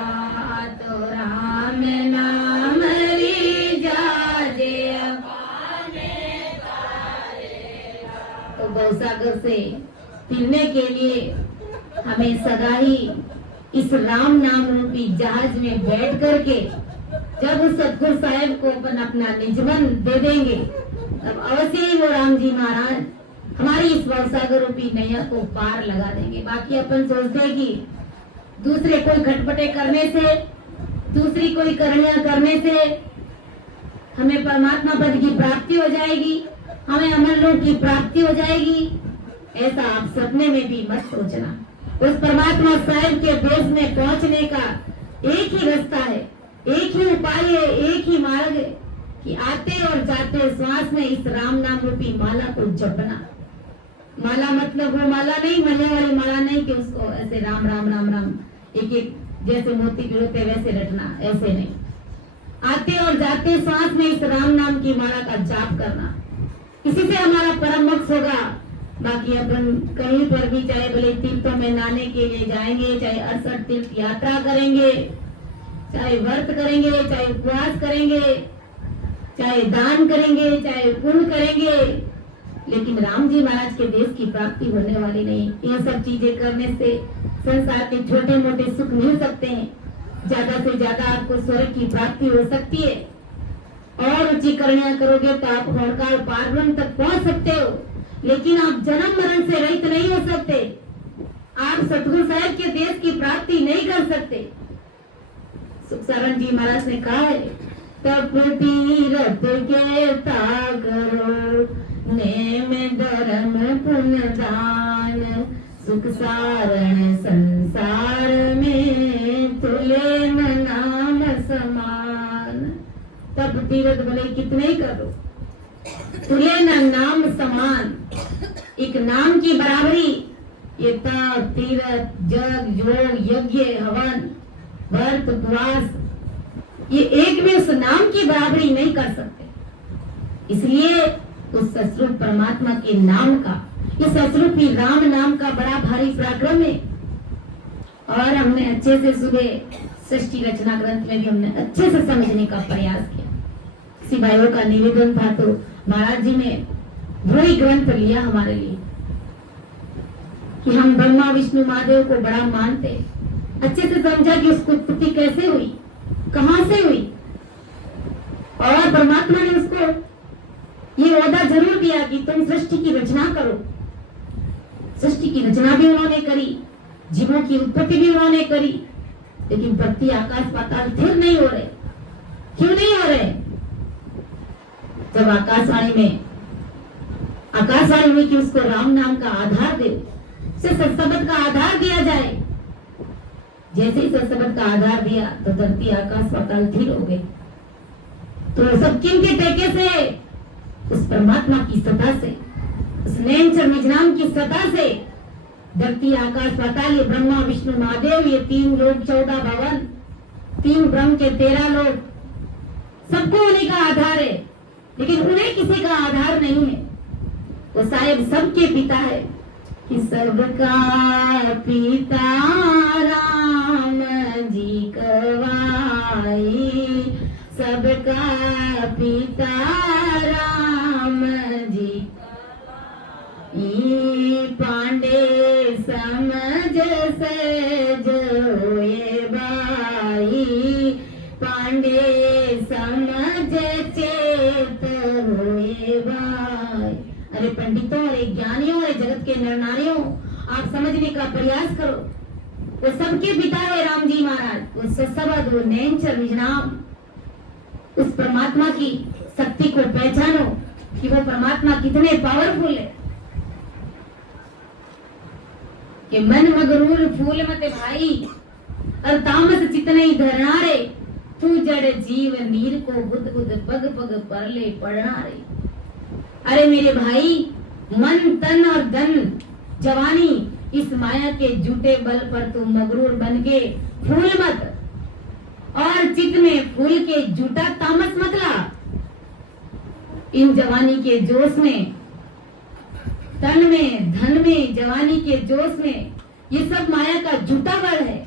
तो राम नाम री जाजे अपान तारे ला। तो गौसागर से फिरने के लिए हमें सदा ही इस राम नाम रूपी जहाज में बैठ करके जब उस सतगुरु साहब को अपन अपना निजमन दे देंगे, तब अवश्य ही वो राम जी महाराज हमारी इस भवसागर रूपी नैया को पार लगा देंगे। बाकी अपन सोचते हैं कि दूसरे कोई खटपटे करने से, दूसरी कोई करणियां करने से हमें परमात्मा पद की प्राप्ति हो जाएगी, हमें अमर लोक की प्राप्ति हो जाएगी, ऐसा आप सपने में भी मत सोचना। उस परमात्मा साहिब के देश में पहुंचने का एक ही रास्ता है, एक ही उपाय है, एक ही मार्ग है कि आते और जाते श्वास में इस राम नाम रूपी माला को जपना। माला मतलब वो माला नहीं, मले वाली माला नहीं कि उसको ऐसे राम राम राम राम एक एक जैसे मोती गिरोते वैसे रटना, ऐसे नहीं। आते और जाते श्वास में इस राम नाम की माला का जाप करना, इसी से हमारा परम मोक्ष होगा। बाकी अपन कहीं पर भी चाहे भले तीर्थों में नहाने के लिए जाएंगे, चाहे 68 तीर्थ यात्रा करेंगे, चाहे व्रत करेंगे, चाहे उपवास करेंगे, चाहे दान करेंगे, चाहे पुण्य करेंगे, लेकिन राम जी महाराज के देश की प्राप्ति होने वाली नहीं। ये सब चीजें करने से संसार के छोटे मोटे सुख मिल सकते हैं, ज्यादा से ज्यादा आपको स्वर्ग की प्राप्ति हो सकती है। और ऊंची करणियां करोगे तो आप हड़काल पारब्रह्म तक पहुंच सकते हो, लेकिन आप जन्म मरण से रहित नहीं हो सकते। आप सतगुरु साहब के देश की प्राप्ति नहीं कर सकते। सुखसारण जी महाराज ने कहा है, तप तीरथ के तागरो नेम धर्म पुण्य दान, सुख सारण संसार में तुले न नाम समान। तप तीरथ भले कितने ही करो, तुले न नाम समान, एक नाम की बराबरी ये तप तीरथ जग योग यज्ञ हवन व्रत उपवास ये एक भी उस नाम की बराबरी नहीं कर सकते। इसलिए उस सतरूप परमात्मा के नाम का, इस सतरूपी राम नाम का बड़ा भारी पराक्रम है। और हमने अच्छे से सुबह सृष्टि रचना ग्रंथ में भी हमने अच्छे से समझने का प्रयास किया। किसी भाइयों का निवेदन था तो महाराज जी ने वही ग्रंथ लिया हमारे लिए कि हम ब्रह्मा विष्णु महादेव को बड़ा मानते, अच्छे से समझा कि उसकी उत्पत्ति कैसे हुई, कहां से हुई, और परमात्मा ने उसको ये ओहदा जरूर दिया कि तुम सृष्टि की रचना करो। सृष्टि की रचना भी उन्होंने करी, जीवों की उत्पत्ति भी उन्होंने करी, लेकिन पृथ्वी आकाश पाताल स्थिर नहीं हो रहे। क्यों नहीं हो रहे? जब आकाशवाणी में कि उसको राम नाम का आधार दे, उसे सत्सबद का आधार दिया जाए, जैसे इस शब्द का आधार दिया तो धरती आकाश पाताल स्थिर हो गए। तो सब किनके टेके से? उस परमात्मा की सत्ता से, उस नैनचर निजनाम की सत्ता से। धरती आकाश पाताल, ये ब्रह्मा विष्णु महादेव, ये 3 लोग 14 भवन, 3 ब्रह्म के 13 लोग, सबको उन्हीं का आधार है। लेकिन उन्हें किसी का आधार नहीं है। वो साहेब सबके पिता है कि सबका पिता राम जी कवाई, सबका पिता राम जी पांडे समझ सज होए भाई, पांडे समझ चेत होए भाई। अरे पंडितों, अरे ज्ञानियों, अरे जगत के नर नारियों, आप समझने का प्रयास करो। वो सबके पिता है राम जी महाराज। वो ससबद, वो नैनचर निजनाम, उस परमात्मा की शक्ति को पहचानो कि वो परमात्मा कितने पावरफुल है। कि मन मगरूर फूल मत भाई, और तामस चितने धरना रे, तू जड़ जीव नीर को बुद्ध बुद्ध पग पग परले पढ़ना रे। अरे मेरे भाई, मन तन और धन जवानी, इस माया के झूठे बल पर तू मगरूर बन के फूल मत, और चित में फूल के झूठा तामस मत ला। इन जवानी के जोश में, तन में, धन में, जवानी के जोश में, ये सब माया का झूठा बल है।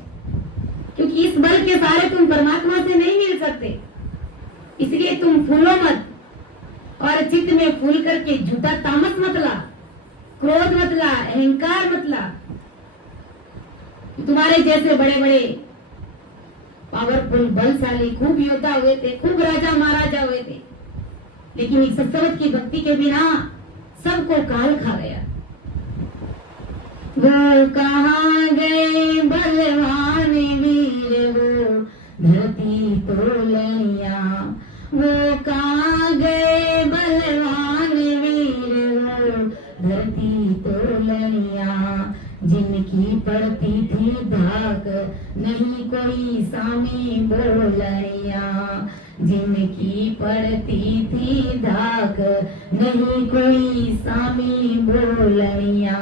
क्योंकि इस बल के सहारे तुम परमात्मा से नहीं मिल सकते। इसलिए तुम फूलो मत, और चित्त में फूल करके झूठा तामस मत ला, क्रोध मत ला, अहंकार मत ला। तुम्हारे जैसे बड़े बड़े पावरफुल, बलशाली, खूब योद्धा हुए थे, खूब राजा महाराजा हुए थे, लेकिन इस सत्संग की भक्ति के बिना सबको काल खा गया। वो कहाँ गए बलवान वीर, वो धरती तोलनिया, वो कहाँ गए बलवान वीर, वो धरती तोलनिया। जिनकी पड़ती थी धाक, नहीं कोई सामी बोलनिया, जिनकी पड़ती थी धाक, नहीं कोई सामी बोलनिया।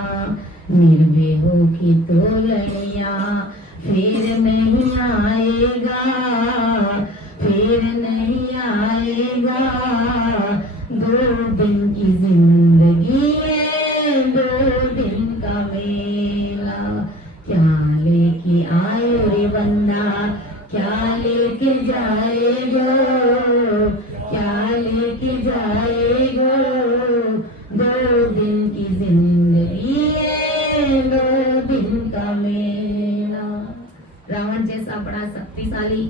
निर्भय हो की तोलनिया, फिर नहीं आएगा, फिर नहीं आएगा। 2 दिन की जिंदगी है, 2 दिन का मेला। क्या लेके आए रे बंदा, क्या लेके जाएगो, क्या लेके जाएगो। 2 दिन की जिंदगी है, 2 दिन का मेला। रावण जैसा बड़ा शक्तिशाली,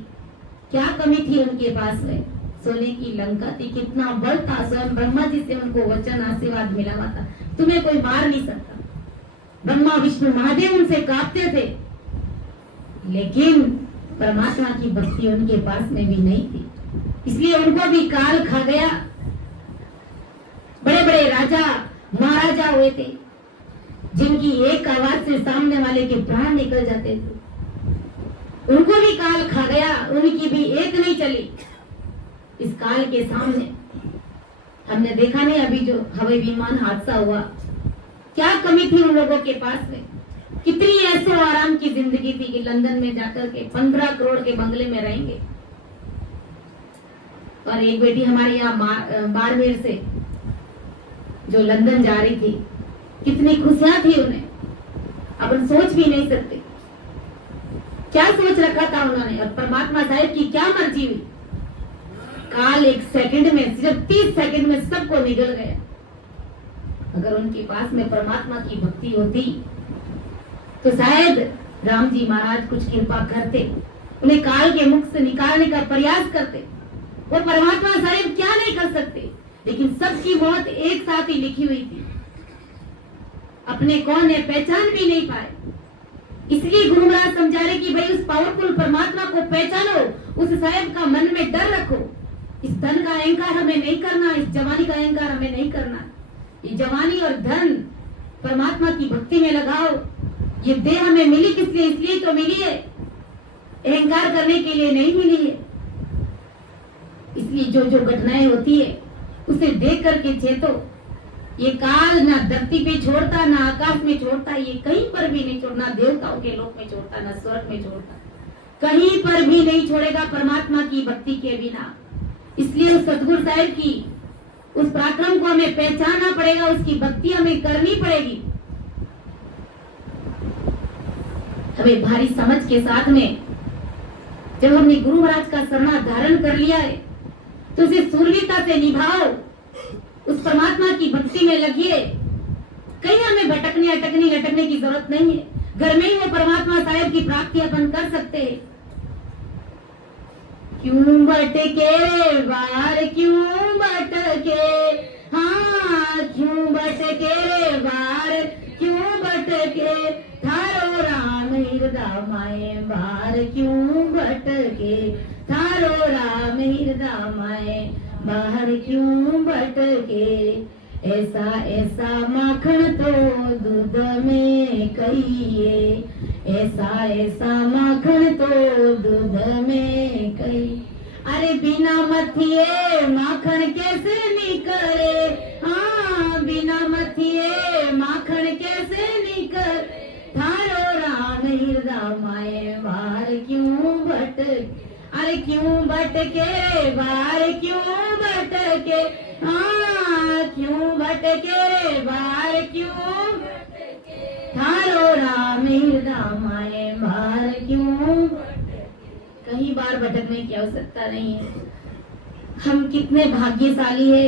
क्या कमी थी उनके पास में? सोने की लंका थी, कितना बल था। स्वयं ब्रह्मा जी से उनको वचन आशीर्वाद मिला हुआ था, तुम्हें कोई मार नहीं सकता। ब्रह्मा विष्णु महादेव उनसे कांपते थे, लेकिन परमात्मा की भक्ति उनके पास में भी नहीं थी, इसलिए उनको भी काल खा गया। बड़े बड़े राजा महाराजा हुए थे, जिनकी एक आवाज से सामने वाले के प्राण निकल जाते थे, उनको भी काल खा गया। उनकी भी एक नहीं चली इस काल के सामने। हमने देखा नहीं अभी जो हवाई विमान हादसा हुआ, क्या कमी थी उन लोगों के पास में। कितनी ऐसो आराम की जिंदगी थी कि लंदन में जाकर के 15 करोड़ के बंगले में रहेंगे। और एक बेटी हमारी यहाँ बाड़मेर से जो लंदन जा रही थी, कितनी खुशियां थी उन्हें, अपन सोच भी नहीं सकते क्या सोच रखा था उन्होंने। और परमात्मा साहिब की क्या मर्जी हुई, काल 1 सेकंड में, सिर्फ 30 सेकंड में सबको निगल गया। अगर उनके पास में परमात्मा की भक्ति होती तो शायद राम जी महाराज कुछ कृपा करते, उन्हें काल के मुख से निकालने का प्रयास करते। वो परमात्मा साहिब क्या नहीं कर सकते, लेकिन सबकी मौत एक साथ ही लिखी हुई थी, अपने कौन है पहचान भी नहीं पाए। इसलिए गुरु महाराज समझा रहे कि भाई उस पावरफुल परमात्मा को पहचानो, उस साहिब का मन में डर रखो। इस धन का अहंकार हमें नहीं करना, इस जवानी का अहंकार हमें नहीं करना। ये जवानी और धन परमात्मा की भक्ति में लगाओ। ये देह हमें मिली किस लिए? इसलिए तो मिली है अहंकार करने के लिए नहीं मिली है। इसलिए जो जो घटनाएं होती है उसे देख करके चेतो। ये काल ना धरती पे छोड़ता, ना आकाश में छोड़ता, ये कहीं पर भी नहीं छोड़ना, देवताओं के लोक में छोड़ता, ना स्वर्ग में छोड़ता, कहीं पर भी नहीं छोड़ेगा परमात्मा की भक्ति के बिना। इसलिए उस सतगुरु साहिब की उस पराक्रम को हमें पहचानना पड़ेगा, उसकी भक्ति हमें करनी पड़ेगी। हमें भारी समझ के साथ में जब हमने गुरु महाराज का शरणा धारण कर लिया है तो उसे सूरवीरता से निभाओ, उस परमात्मा की भक्ति में लगिए। कहीं हमें भटकने अटकने लटकने की जरूरत नहीं है, घर में ही वो परमात्मा साहिब की प्राप्ति अपन कर सकते हैं। क्यों भटके बार क्यों भटके, हाँ क्यों भटके बार क्यों भटके, थारो राम हृदय माए बार क्यों भटके, थारो राम हृदय माए बाहर क्यों भटके। ऐसा ऐसा माखन तो दूध में कहिए, ऐसा ऐसा माखन तो दूध में कही। अरे बिना मथिए माखन कैसे निकले, हाँ बिना मथिए माखन कैसे निकले, थारो राम हृदय माए बाहर क्यों भटके। अरे क्यों भटके बार क्यों भटके, हाँ क्यों भटके बार क्यों, थारो राम हृदय माए बार क्यों। कहीं बार भटकने की आवश्यकता नहीं है। हम कितने भाग्यशाली है,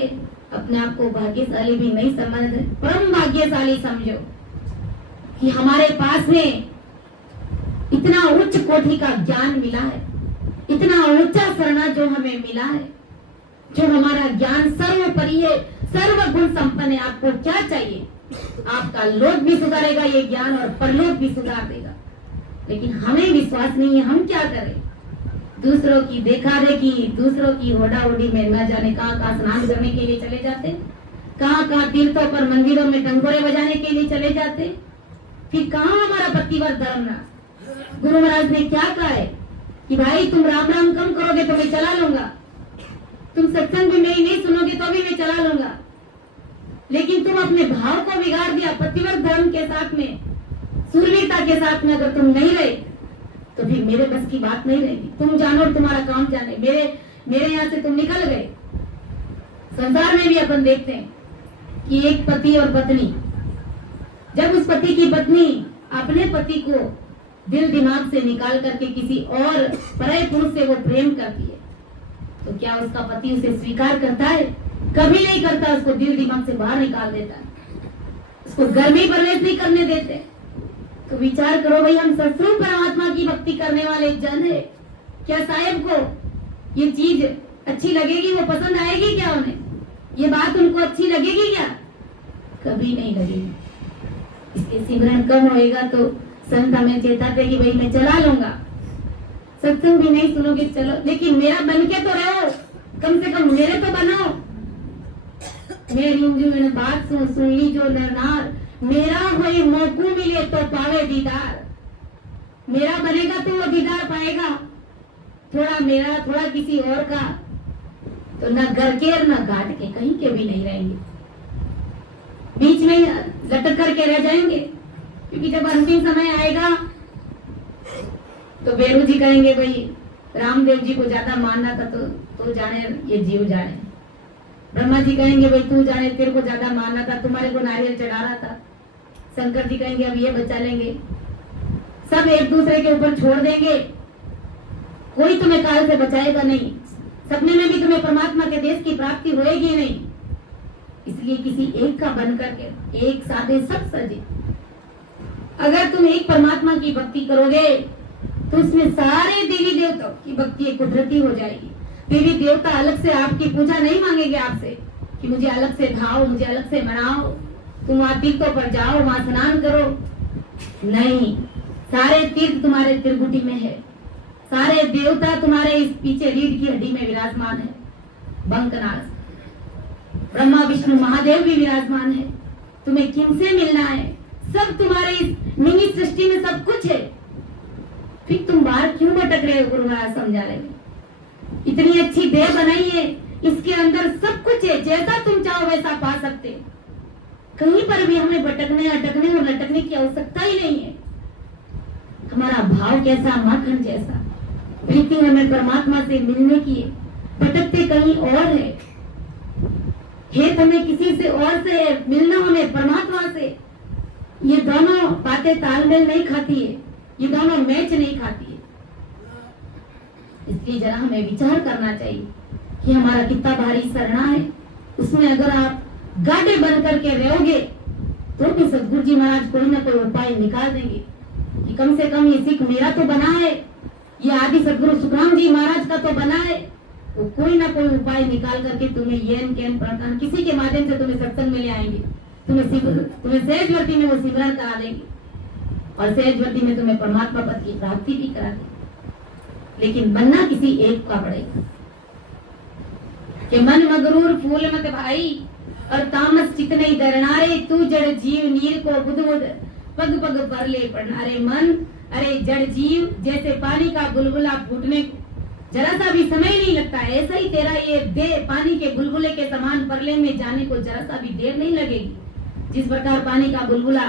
अपने आप को भाग्यशाली भी नहीं समझते, परम भाग्यशाली समझो कि हमारे पास में इतना उच्च कोटि का ज्ञान मिला है, इतना ऊंचा शरणा जो हमें मिला है, जो हमारा ज्ञान सर्वोपरि है, सर्व गुण संपन्न है। आपको क्या चाहिए? आपका लोक भी सुधारेगा ये ज्ञान और परलोक भी सुधार देगा। लेकिन हमें विश्वास नहीं है, हम क्या करें? दूसरों की देखा देखी, दूसरों की होड़ा होड़ी में न जाने कहाँ कहाँ स्नान करने के लिए चले जाते, कहाँ कहाँ तीर्थों पर मंदिरों में डंगोरे बजाने के लिए चले जाते। फिर कहाँ हमारा पतिव्रत धर्म रहा? गुरु महाराज ने क्या कहा है कि भाई तुम राम राम कम करोगे तो मैं चला लूंगा, तुम सत्संग भी मेरी नहीं सुनोगे तो भी मैं चला लूंगा। लेकिन तुम अपने भाव को बिगाड़ दिया, पतिव्रत धर्म के साथ में, सूरवीरता के साथ में अगर तुम नहीं रहे तो फिर मेरे बस की बात नहीं रहेगी। तुम जानो और तुम्हारा काम जाने, मेरे यहाँ से तुम निकल गए। संसार में भी अपन देखते हैं कि एक पति और पत्नी, जब उस पति की पत्नी अपने पति को दिल दिमाग से निकाल करके किसी और पराये पुरुष से वो प्रेम करती है, तो क्या उसका पति उसे स्वीकार करता है? कभी नहीं करता। उसको दिल दिमाग से बाहर निकाल देता है, उसको घर में प्रवेश नहीं करने देते। तो विचार करो भाई, हम सत्संग परमात्मा की भक्ति करने वाले जन है, क्या साहेब को ये चीज अच्छी लगेगी? वो पसंद आएगी क्या उन्हें? ये बात उनको अच्छी लगेगी क्या? कभी नहीं लगेगी। इसके सिमरन कम होएगा तो संत हमें चेताते कि भाई मैं चला लूंगा, सत्संग भी नहीं सुनोगे चलो, लेकिन मेरा बन के तो रहो, कम से कम मेरे तो बनाओ। मेरी बात सुन ली जो नरनार, मेरा होई मौकू मिले तो पावे दीदार। मेरा बनेगा तो वो दीदार पाएगा, थोड़ा मेरा थोड़ा किसी और का, तो न घर के न घाट के, कहीं के भी नहीं रहेंगे, बीच में लटक करके रह जाएंगे। क्योंकि जब अंतिम समय आएगा तो बेरू जी कहेंगे भाई रामदेव जी को ज्यादा मानना था तो जाने ये जीव जाने। ब्रह्मा जी कहेंगे भाई तू जाने, तेरे को ज्यादा मानना था, तुम्हारे को नारियल चढ़ा रहा था। शंकर जी कहेंगे अब ये बचा लेंगे। सब एक दूसरे के ऊपर छोड़ देंगे, कोई तुम्हें काल से बचाएगा नहीं। सपने में भी तुम्हें परमात्मा के देश की प्राप्ति होएगी नहीं। इसलिए किसी एक का बन करके एक साधे सब सजे। अगर तुम एक परमात्मा की भक्ति करोगे तो उसमें सारे देवी देवताओं की भक्ति एक कुदरती हो जाएगी। देवी देवता अलग से आपकी पूजा नहीं मांगेंगे आपसे कि मुझे अलग से धाओ, मुझे अलग से मनाओ, तुम वहां तीर्थों पर जाओ, वहां स्नान करो। नहीं, सारे तीर्थ तुम्हारे त्रिकुटी में है, सारे देवता तुम्हारे इस पीछे रीढ़ की हड्डी में विराजमान है। बंकनाथ, ब्रह्मा विष्णु महादेव भी विराजमान है। तुम्हें किनसे मिलना है? सब तुम्हारे इस मिनी सृष्टि में सब कुछ है। फिर तुम बाहर क्यों भटक रहे रहे हो, गुरु महाराज समझा रहे हैं। इतनी अच्छी देह बनाई है, इसके अंदर सब कुछ है, जैसा तुम चाहो वैसा पा सकते हो। कहीं पर भी हमें भटकने अटकने और लटकने की आवश्यकता ही नहीं है। हमारा भाव कैसा, माखन जैसा। प्रीति हमें परमात्मा से मिलने की है, भटकते कहीं और है। हेत हमें किसी से और से है, मिलना हमें परमात्मा से। ये दोनों बातें तालमेल नहीं खाती है, ये दोनों मैच नहीं खाती है। इसलिए जरा हमें विचार करना चाहिए कि हमारा कितना भारी सरना है। उसमें अगर आप गाढ़े बन करके रहोगे तो भी सदगुरु जी महाराज कोई ना कोई उपाय निकाल देंगे कि कम से कम ये सिख मेरा तो बना है, ये आदि सदगुरु सुखराम जी महाराज का तो बना है। वो कोई ना कोई उपाय निकाल करके तुम्हें येन केन प्रकरण किसी के माध्यम से तुम्हें सत्संग में ले आएंगे, तुम्हें सहजवर्ती में वो सिमरन करा देंगे और सहजवर्ती में तुम्हें परमात्मा पद की प्राप्ति भी करा देंगे। लेकिन बनना किसी एक का पड़ेगा कि मन मगरूर फूल मत भाई और तामस चित नहीं डरनारे, तू जड़ जीव नीर को बुध बुध पग पग पर ले पड़नारे। मन अरे जड़ जीव, जैसे पानी का बुलबुला फूटने को जरा सा भी समय नहीं लगता है, ऐसा ही तेरा ये देह पानी के बुलबुले के समान परले में जाने को जरा सा भी देर नहीं लगेगी। जिस प्रकार पानी का बुलबुला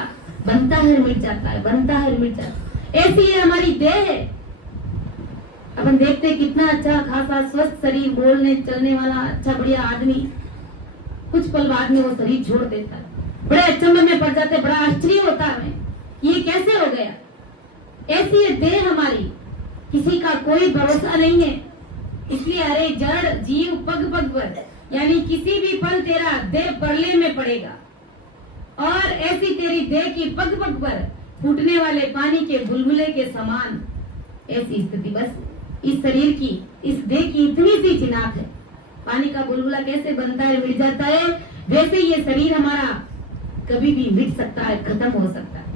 बनता है मिट जाता है, बनता है मिट जाता है, ऐसी है हमारी देह। अपन देखते कितना अच्छा खासा स्वस्थ शरीर, बोलने चलने वाला अच्छा बढ़िया आदमी, कुछ पल बाद में वो शरीर छोड़ देता है। बड़े अचंभे में पड़ जाते, बड़ा आश्चर्य होता है ये कैसे हो गया। ऐसी है देह हमारी, किसी का कोई भरोसा नहीं है। इसलिए अरे जड़ जीव पग पग पर, यानी किसी भी पल तेरा देह परले में पड़ेगा। और ऐसी तेरी देह की पग पग पर फूटने वाले पानी के बुलबुले के समान ऐसी स्थिति। बस इस शरीर की, इस देह की इतनी सी चिनाक है। पानी का बुलबुला कैसे बनता है, मिट जाता है, वैसे ये शरीर हमारा कभी भी मिट सकता है, खत्म हो सकता है।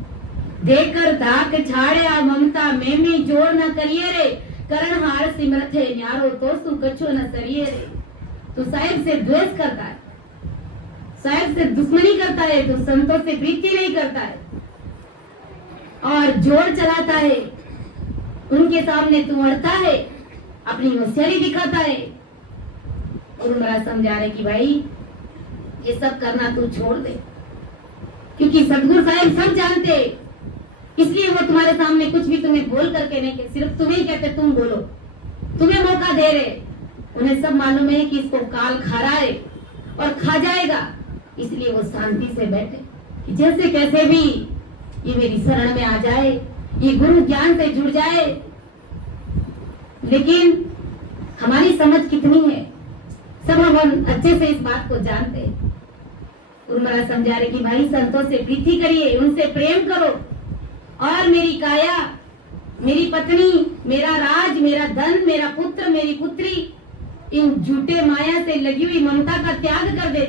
देकर धाक छाड़े ममता में जोड़ न करिए रे, करण हार सिमरत है न्यारो तो सु कछु न सरिए रे। तो साहिब से द्वेष करता है, साहिब से दुश्मनी करता है, तो संतों से प्रीति नहीं करता है और जोड़ चलाता है। उनके सामने तू अड़ता है, अपनी होशियारी दिखाता है। गुरु महाराज समझा रहे कि भाई ये सब करना तू छोड़ दे, क्योंकि सदगुरु साहिब सब जानते, इसलिए वो तुम्हारे सामने कुछ भी तुम्हें बोल करके नहीं कहते, सिर्फ तुम्हें कहते तुम बोलो, तुम्हें मौका दे रहे। उन्हें सब मालूम है कि इसको काल खा रहा है और खा जाएगा, इसलिए वो शांति से बैठे कि जैसे कैसे भी ये मेरी शरण में आ जाए, ये गुरु ज्ञान से जुड़ जाए। लेकिन हमारी समझ कितनी है, सब हम अच्छे से इस बात को जानते हैं। गुरु महाराज समझा रहे कि भाई संतों से प्रीति करिए, उनसे प्रेम करो और मेरी काया, मेरी पत्नी, मेरा राज, मेरा धन, मेरा पुत्र, मेरी पुत्री, इन झूठे माया से लगी हुई ममता का त्याग कर दे।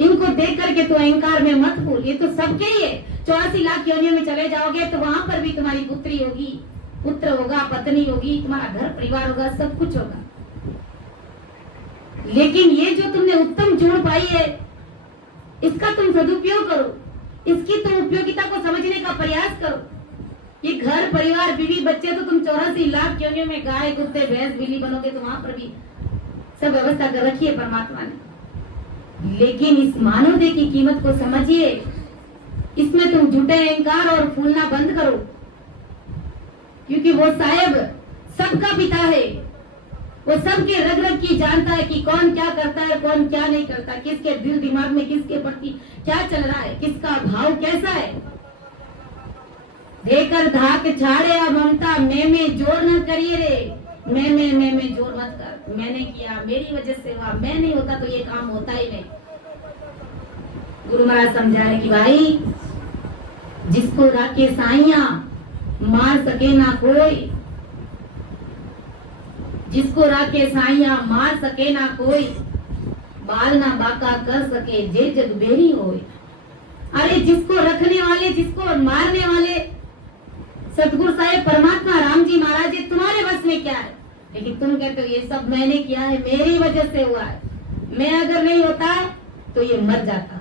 इनको देख करके तो अहंकार में मत भूल, ये तो सबके ही है। 84 लाख योनियों में चले जाओगे तो वहां पर भी तुम्हारी पुत्री होगी, पुत्र होगा, पत्नी होगी, तुम्हारा घर परिवार होगा, सब कुछ होगा। लेकिन ये जो तुमने उत्तम जोड़ पाई है, इसका तुम सदुपयोग करो, इसकी तुम उपयोगिता को समझने का प्रयास करो। ये घर परिवार बीवी बच्चे तो तुम 84 लाख योनियों में गाय कुत्ते भैंस बिल्ली बनोगे, तो वहां पर भी सब व्यवस्था कर रखी है परमात्मा ने। लेकिन इस मानव देह की कीमत को समझिए, इसमें तुम झूठे अहंकार और फूलना बंद करो, क्योंकि वो साहेब सबका पिता है, वो सबके रग रग की जानता है कि कौन क्या करता है, कौन क्या नहीं करता, किसके दिल दिमाग में किसके प्रति क्या चल रहा है, किसका भाव कैसा है। देकर धाक छाड़े ममता में जोर न करिए रे, मैं जोर मत कर, मैंने किया, मेरी वजह से हुआ, मैं नहीं होता तो ये काम होता ही नहीं। गुरु महाराज समझा रहे कि भाई जिसको राखे साइया मार सके ना कोई, जिसको राखे साइया मार सके ना कोई, बाल ना बाका कर सके जे जग बेरी होए। अरे जिसको रखने वाले, जिसको मारने वाले सतगुरु साहेब परमात्मा राम जी महाराज, ये तुम्हारे बस में क्या है। लेकिन तुम कहते हो ये सब मैंने किया है, मेरी वजह से हुआ है, मैं अगर नहीं होता तो ये मर जाता,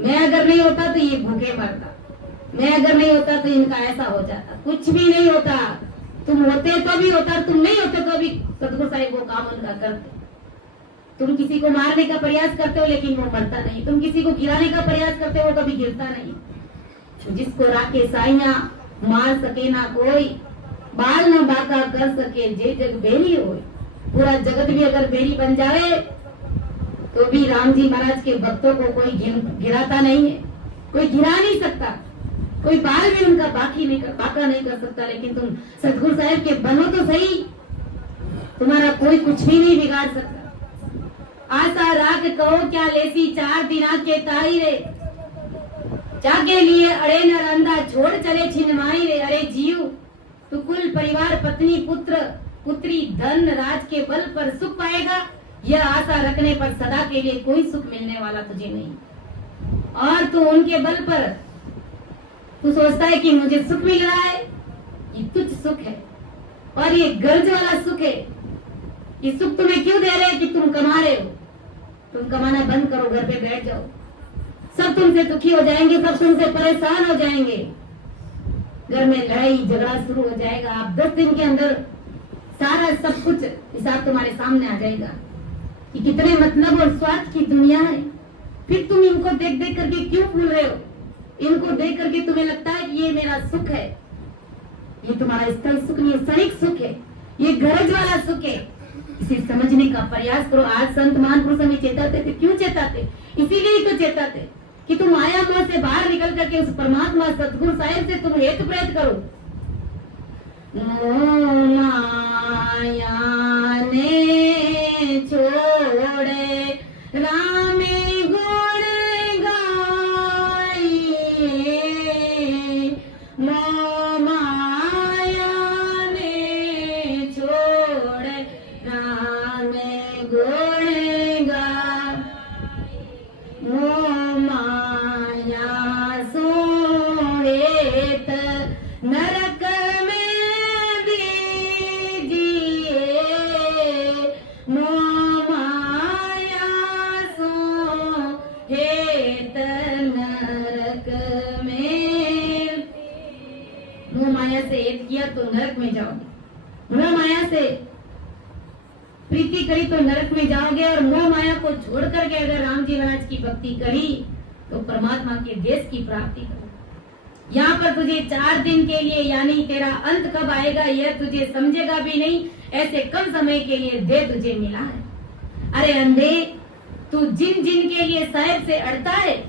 मैं अगर नहीं होता तो ये भूखे मरता, मैं अगर नहीं होता तो इनका ऐसा हो जाता। कुछ भी नहीं होता, तुम होते तो भी होता और तुम नहीं होते तो भी सतगुरु साहिब वो काम उनका करते। तुम किसी को मारने का प्रयास करते हो लेकिन वो मरता नहीं, तुम किसी को गिराने का प्रयास करते हो वो कभी गिरता नहीं। जिसको राखे साइया मार सके ना कोई, बाल न बाका कर सके जे जग बेरी हो। पूरा जगत भी अगर बेरी बन जाए तो भी राम जी महाराज के भक्तों को कोई गिराता नहीं है, कोई गिरा नहीं सकता, कोई बाल भी उनका बाका नहीं कर सकता। लेकिन तुम सतगुरु साहिब के बनो तो सही, तुम्हारा कोई कुछ भी नहीं बिगाड़ सकता। आशा राग कहो क्या लेसी 4 दिना के ताई रे, जागे लिए अड़े न रंदा छोड़ चले छिनमाई रे। अरे जीव तू कुल परिवार पत्नी पुत्र पुत्री धन राज के बल पर सुख पाएगा, यह आशा रखने पर सदा के लिए कोई सुख मिलने वाला तुझे नहीं। और तू उनके बल पर तू सोचता है कि मुझे सुख मिल रहा है, ये तुझ सुख है और ये गर्ज वाला सुख है। ये सुख तुम्हें क्यों दे रहे हैं कि तुम कमा रहे हो? तुम कमाना बंद करो, घर पे बैठ जाओ, सब तुमसे दुखी हो जाएंगे, सब तुमसे परेशान हो जाएंगे, घर में लड़ाई झगड़ा शुरू हो जाएगा। आप 10 दिन के अंदर सारा सब कुछ हिसाब तुम्हारे सामने आ जाएगा कि कितने मतलब और स्वार्थ की दुनिया है। फिर तुम इनको देख देख करके क्यों भूल रहे हो? इनको देख करके तुम्हें लगता है कि ये मेरा सुख है। ये तुम्हारा स्थल सुख नहीं, क्षणिक सुख है, ये गरज वाला सुख है। इसे समझने का प्रयास करो। आज संत महापुरुष हमें चेताते थे, क्यों चेताते? इसीलिए ही तो चेताते कि तुम माया मोह से बाहर निकल करके उस परमात्मा सतगुरु साहिब से तुम हेतु प्रयत्न करो। माया ने छोड़े रामे गुण गाए, माया ने छोड़े रामे गुण गाए, माया सोहेत नरक में दीजिए, माया सोहेत नरक में। मोह माया से हेत किया तो नरक में जाओगे, मोह माया से प्रीति करी तो नरक में जाओगे, और मोह माया को छोड़ करके अगर राम जी महाराज की भक्ति करी तो परमात्मा के देश की प्राप्ति करो। यहाँ पर तुझे 4 दिन के लिए, यानी तेरा अंत कब आएगा यह तुझे समझेगा भी नहीं, ऐसे कम समय के लिए दे तुझे मिला है। अरे अंधे, तू जिन जिन के लिए साहिब से अड़ता है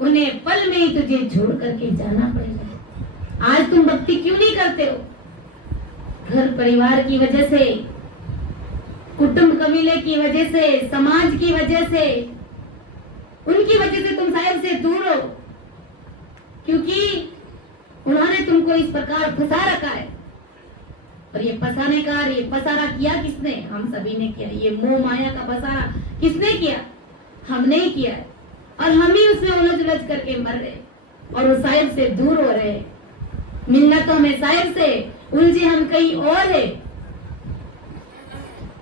उन्हें पल में ही तुझे छोड़ करके जाना पड़ेगा। आज तुम भक्ति क्यों नहीं करते हो? घर परिवार की वजह से, कुटुंब कबीले की वजह से, समाज की वजह से, उनकी वजह से तुम साहिब से दूर हो, क्योंकि उन्होंने तुमको इस प्रकार फंसा रखा है। और ये फंसाने का, ये पसारा किया किसने? हम सभी ने किया। ये मोह माया का पसारा किसने किया? हमने ही किया है। और हम ही उसमें उलझ उलझ करके मर रहे और वो साहिब से दूर हो रहे। मिन्नतों में साहिब से उलझे हम कहीं और है।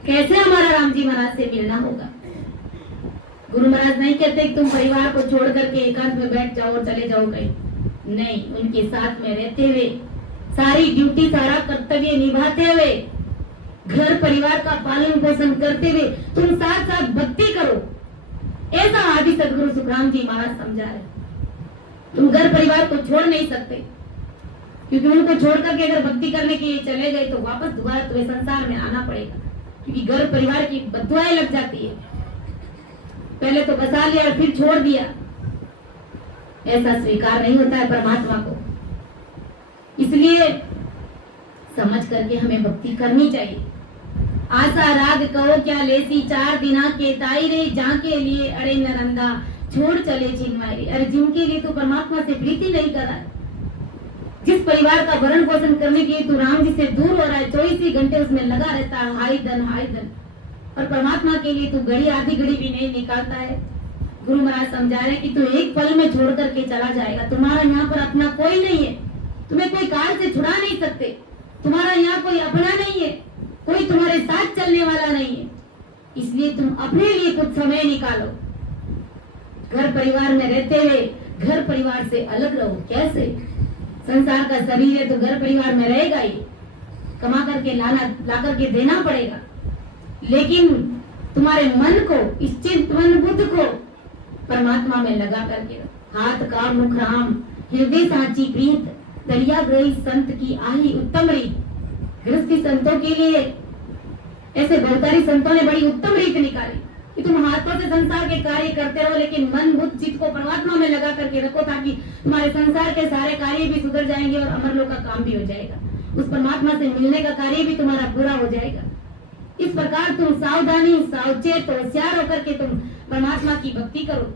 कैसे हमारा राम जी महाराज से मिलना होगा? गुरु महाराज नहीं कहते कि तुम परिवार को छोड़ करके एकांत में बैठ जाओ और चले जाओ कहीं, नहीं, उनके साथ में रहते हुए, सारी ड्यूटी, सारा कर्तव्य निभाते हुए, घर परिवार का पालन पोषण करते हुए तुम साथ साथ भक्ति करो। ऐसा आदि सदगुरु सुखराम जी महाराज समझा है। तुम घर परिवार को छोड़ नहीं सकते, क्योंकि उनको छोड़ करके अगर भक्ति करने के लिए चले गए तो वापस दोबारा तुम्हें संसार में आना पड़ेगा, क्योंकि घर परिवार की बदुआएं लग जाती है। पहले तो बसा लिया और फिर छोड़ दिया, ऐसा स्वीकार नहीं होता है परमात्मा को। इसलिए समझ करके हमें भक्ति करनी चाहिए। आशा राग कहो क्या लेसी 4 दिना के ताई रे, जहाँ के लिए अरे नरंदा छोड़ चले छिनमाई। अरे जिनके लिए तो परमात्मा से प्रीति नहीं कर रहा है, जिस परिवार का भरण पोषण करने के लिए तू राम जी से दूर हो रहा है, 24 ही घंटे उसमें लगा रहता है, हाय धन, और परमात्मा के लिए तू घड़ी, आधी घड़ी भी नहीं निकालता है। गुरु महाराज समझा रहे कि तू एक पल में छोड़ करके चला जाएगा। तुम्हारा यहाँ पर अपना कोई नहीं है, तुम्हें कोई काल से छुड़ा नहीं सकते, तुम्हारा यहाँ कोई अपना नहीं है, कोई तुम्हारे साथ चलने वाला नहीं है। इसलिए तुम अपने लिए कुछ समय निकालो, घर परिवार में रहते हुए घर परिवार से अलग रहो। कैसे? संसार का शरीर है तो घर परिवार में रहेगा ही, कमा करके ला करके देना पड़ेगा, लेकिन तुम्हारे मन को, इस चित्त मन बुद्ध को परमात्मा में लगा करके हाथ का मुख राम, हृदय साची प्रीत, दरिया गई संत की आही उत्तम रीत। गृहस्थी संतों के लिए ऐसे बहुतारी संतों ने बड़ी उत्तम रीत निकाली कि तुम हाथों से संसार के कार्य करते रहो, लेकिन मन बुद्ध चित्त को परमात्मा में लगा करके रखो, ताकि तुम्हारे संसार के सारे कार्य भी सुधर जाएंगे और अमर लोक का काम भी हो जाएगा। उस परमात्मा से मिलने का कार्य भी तुम्हारा पूरा हो जाएगा। इस प्रकार तुम सावधानी, सावचेत, होशियार होकर के तुम परमात्मा की भक्ति करो।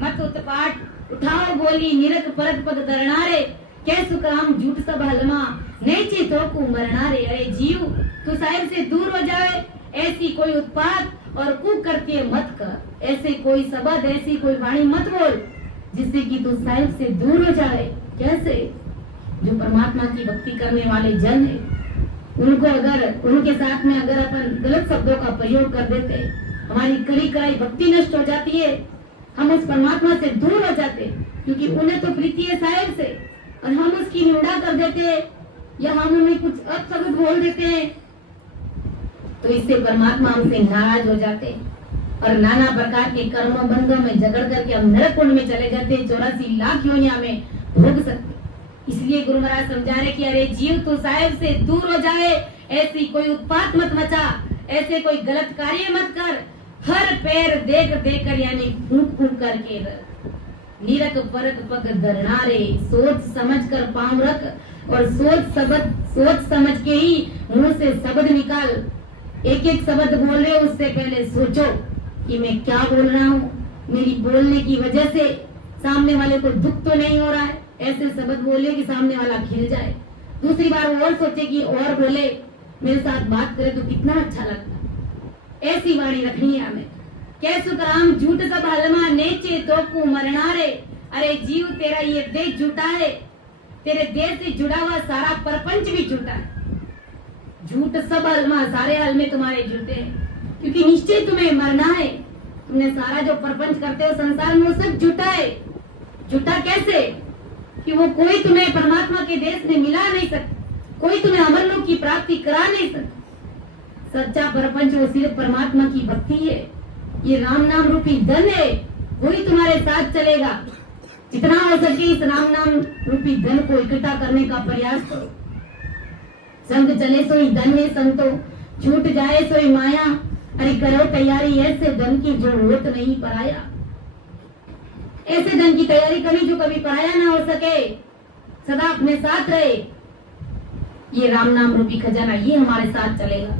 मत उत्पाट उठाओ बोली, निरख परत पग दरणारे, कै सुकाम झूठ सब हलमा, नहीं चेतो को मरणारे। अरे जीव, तू साहिब से दूर हो जाए, ऐसी कोई उत्पात और कुकृत्य मत कर, ऐसे कोई शब्द, ऐसी कोई वाणी मत बोल जिससे कि तू साहिब से दूर हो जाए। कैसे? जो परमात्मा की भक्ति करने वाले जन है, उनको अगर उनके साथ में अगर अपन गलत शब्दों का प्रयोग कर देते, हमारी कड़ी कड़ाई भक्ति नष्ट हो जाती है, हम उस परमात्मा से दूर हो जाते, क्योंकि उन्हें तो प्रीति है साहिब से, और हम उसकी निंदा कर देते या हम उन्हें कुछ अपशब्द बोल देते हैं, तो इससे परमात्मा हमसे नाराज हो जाते और नाना प्रकार के कर्मों बंधों में झगड़ करके हम नरक कुंड में चले जाते, 84 लाख योनिया में भोग सकते। इसलिए गुरु महाराज समझा रहे कि अरे जीव, तू साहिब से दूर हो जाए, ऐसी कोई उत्पात मत मचा, ऐसे कोई गलत कार्य मत कर, हर पैर देख देख कर यानी फूंक फूंक करके निरक परक पग धरणारे, सोच समझ कर पांव रख और सोच समझ के ही मुंह से शब्द निकाल। एक एक शब्द बोल रहे हो उससे पहले सोचो कि मैं क्या बोल रहा हूँ, मेरी बोलने की वजह से सामने वाले को दुख तो नहीं हो रहा है। ऐसे शब्द बोले कि सामने वाला खिल जाए, दूसरी बार और सोचे कि और बोले, मेरे साथ बात करे तो कितना अच्छा लगता। ऐसी वाणी रखनी है हमें। कैसु कराम झूठ सब हलमा, नेचे तो को मरना रे। अरे जीव, तेरा ये देह झूठा है, तेरे देह से जुड़ा हुआ सारा परपंच भी झूठा है। झूठ सब हलमा, सारे हलमे तुम्हारे झूठे हैं, क्योंकि निश्चय तुम्हें मरना है। तुमने सारा जो परपंच करते हो संसार में, वो सब झूठा है। झूठा कैसे? कि वो कोई तुम्हें परमात्मा के देश में मिला नहीं सकता, कोई तुम्हें अमरलोक की प्राप्ति करा नहीं सकता। सच्चा परपंच वो सिर्फ परमात्मा की भक्ति है, ये राम नाम रूपी धन है, वही तुम्हारे साथ चलेगा। जितना हो सके इस राम नाम रूपी धन को इकट्ठा करने का प्रयास करो। संग चले सोई धन है संतो, छूट जाए सोई माया। अरे करो तैयारी ऐसे धन की जो होत नहीं पराया। ऐसे धन की तैयारी करी जो कभी पराया ना हो सके, सदा अपने साथ रहे। ये राम नाम रूपी खजाना ये हमारे साथ चलेगा।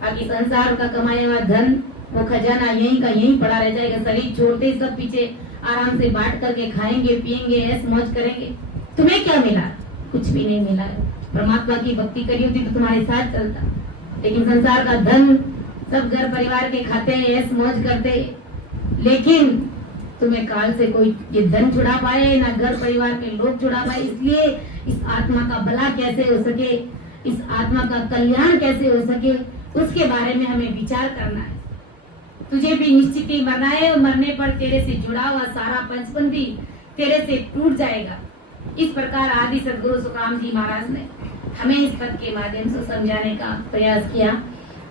बाकी संसार का कमाया हुआ धन, वो खजाना यहीं का यहीं पड़ा रह जाएगा। शरीर छोड़ते सब पीछे आराम से बांट करके खाएंगे, पिएंगे, ऐश मौज करेंगे। तुम्हें क्या मिला? कुछ भी नहीं मिला है। परमात्मा की भक्ति करी होती तो तुम्हारे साथ चलता, लेकिन संसार का धन सब घर परिवार के खाते हैं, ऐश मौज करते, लेकिन तुम्हें काल से कोई ये धन छुड़ा पाए ना घर परिवार के लोग छुड़ा पाए। इसलिए इस आत्मा का भला कैसे हो सके, इस आत्मा का कल्याण कैसे हो सके, उसके बारे में हमें विचार करना है। तुझे भी निश्चित ही मरना है, और मरने पर तेरे से जुड़ा हुआ सारा पंचबंधी तेरे से टूट जाएगा। इस प्रकार आदि सदगुरु सुखराम जी महाराज ने हमें इस पद के माध्यम से समझाने का प्रयास किया।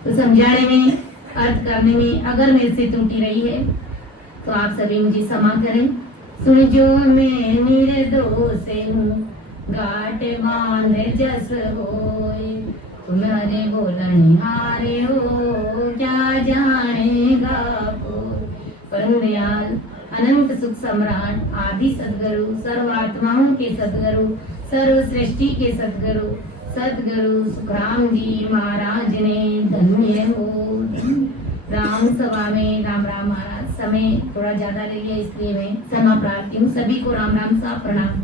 तो समझाने में, अर्थ करने में अगर मेरे से त्रुटि रही है तो आप सभी मुझे क्षमा करें। सुन जो मैं निर्दोष हूँ, गाट बांध जस होए, तुम्हारे बोलनिहारे हो, क्या जानेगा कोई। परम दयाल अनंत सुख सम्राट आदि सदगुरु, सर्वात्माओं के सदगुरु, सर्व सृष्टि के सदगुरु, सदगुरु सुखराम जी महाराज ने धन्य हो। राम सभा में राम राम महाराज, समय थोड़ा ज्यादा ले लिया इसलिए मैं क्षमा प्रार्थी हूँ। सभी को राम राम सा प्रणाम।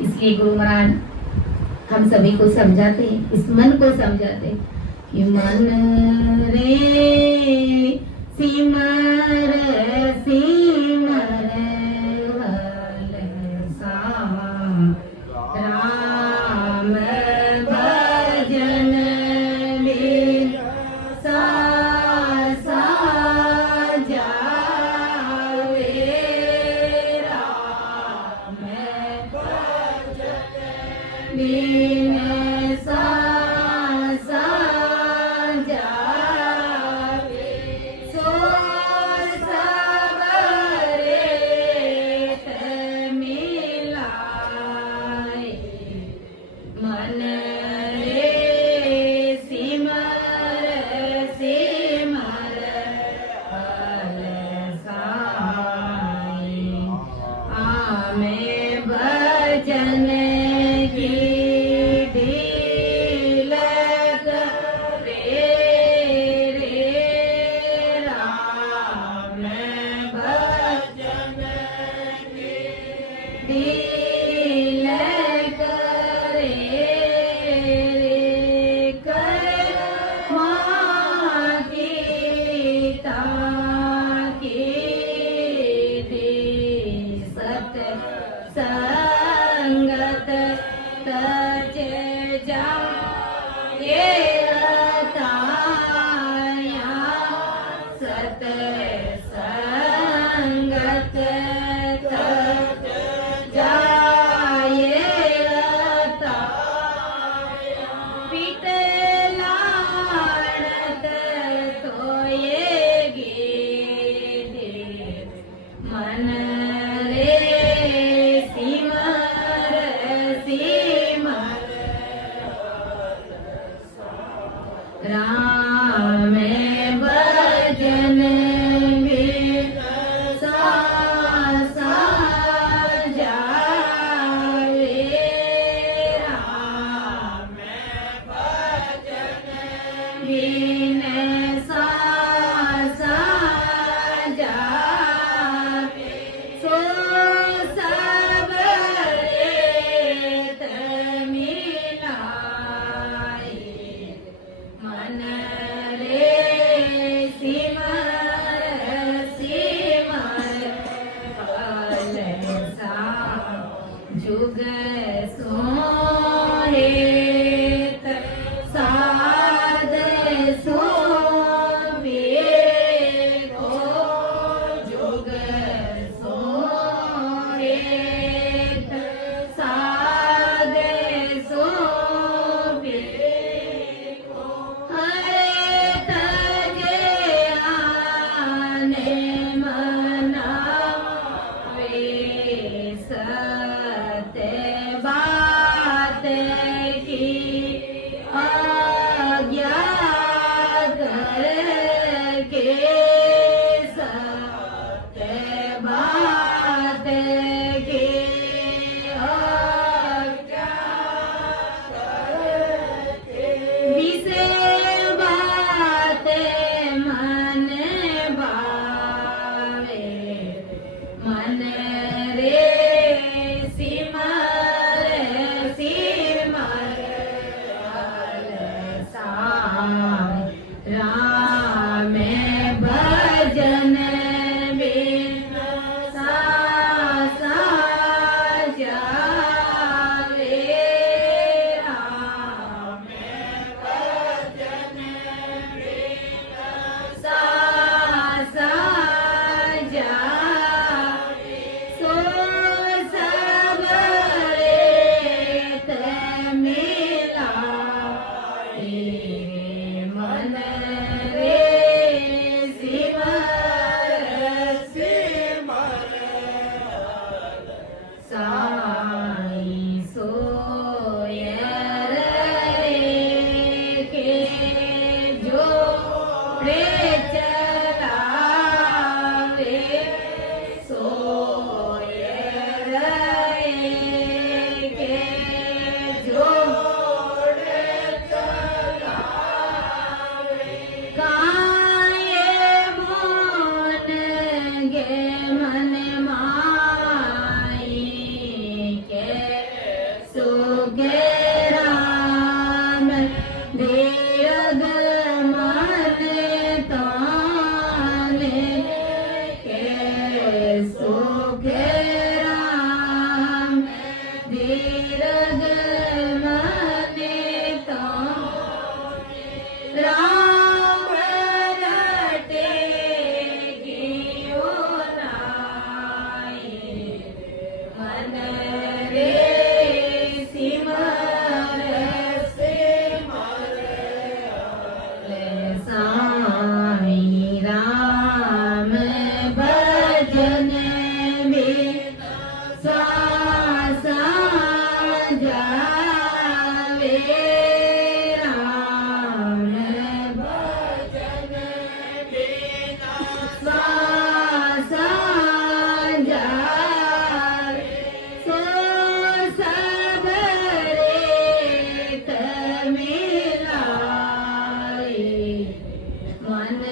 इसलिए गुरु महाराज हम सभी को समझाते, इस मन को समझाते कि मन रे सिमर सिमर हल सा, राम भजन बिन सा जावे, राम दिल करे रे कर माँ की ताकी दे सत संगत तज जा ये ताया सत संगत तज जाए ताया पित लाड़त तोयेगी मन रे सिमर सिमर राम भजन में सा जावे राम भजन बिन सा जावे सो सब रेत मिलाए मन रे सिमर सिमर कलसा जुग सोहेत साध सोवेको जुग सोहेत साध सोवेको हरे तजे आने मनावे सत्य बात की आज्ञा करके सत्य बात की आज्ञा करके विषय बात मन भावे मन रे सिमर सिमर साई राम भजन बिन सा जावे राम भजन बिन सा जावे सो सब रेत मिलाए मन रे सिमर सिमर साई सोय रे के जोड़े चलावे सोय रे के जोड़े चलावे काये मोन गे मन माई के सुगे राम दीर्घ मन ताने के सुगे राम दीर्घ मन ताने राम रटे गियो नाई मन रे सिमर सिमर साई राम भजन में सा जावे राम भजन बिन सा जावे सो सब रेत मिलाए मन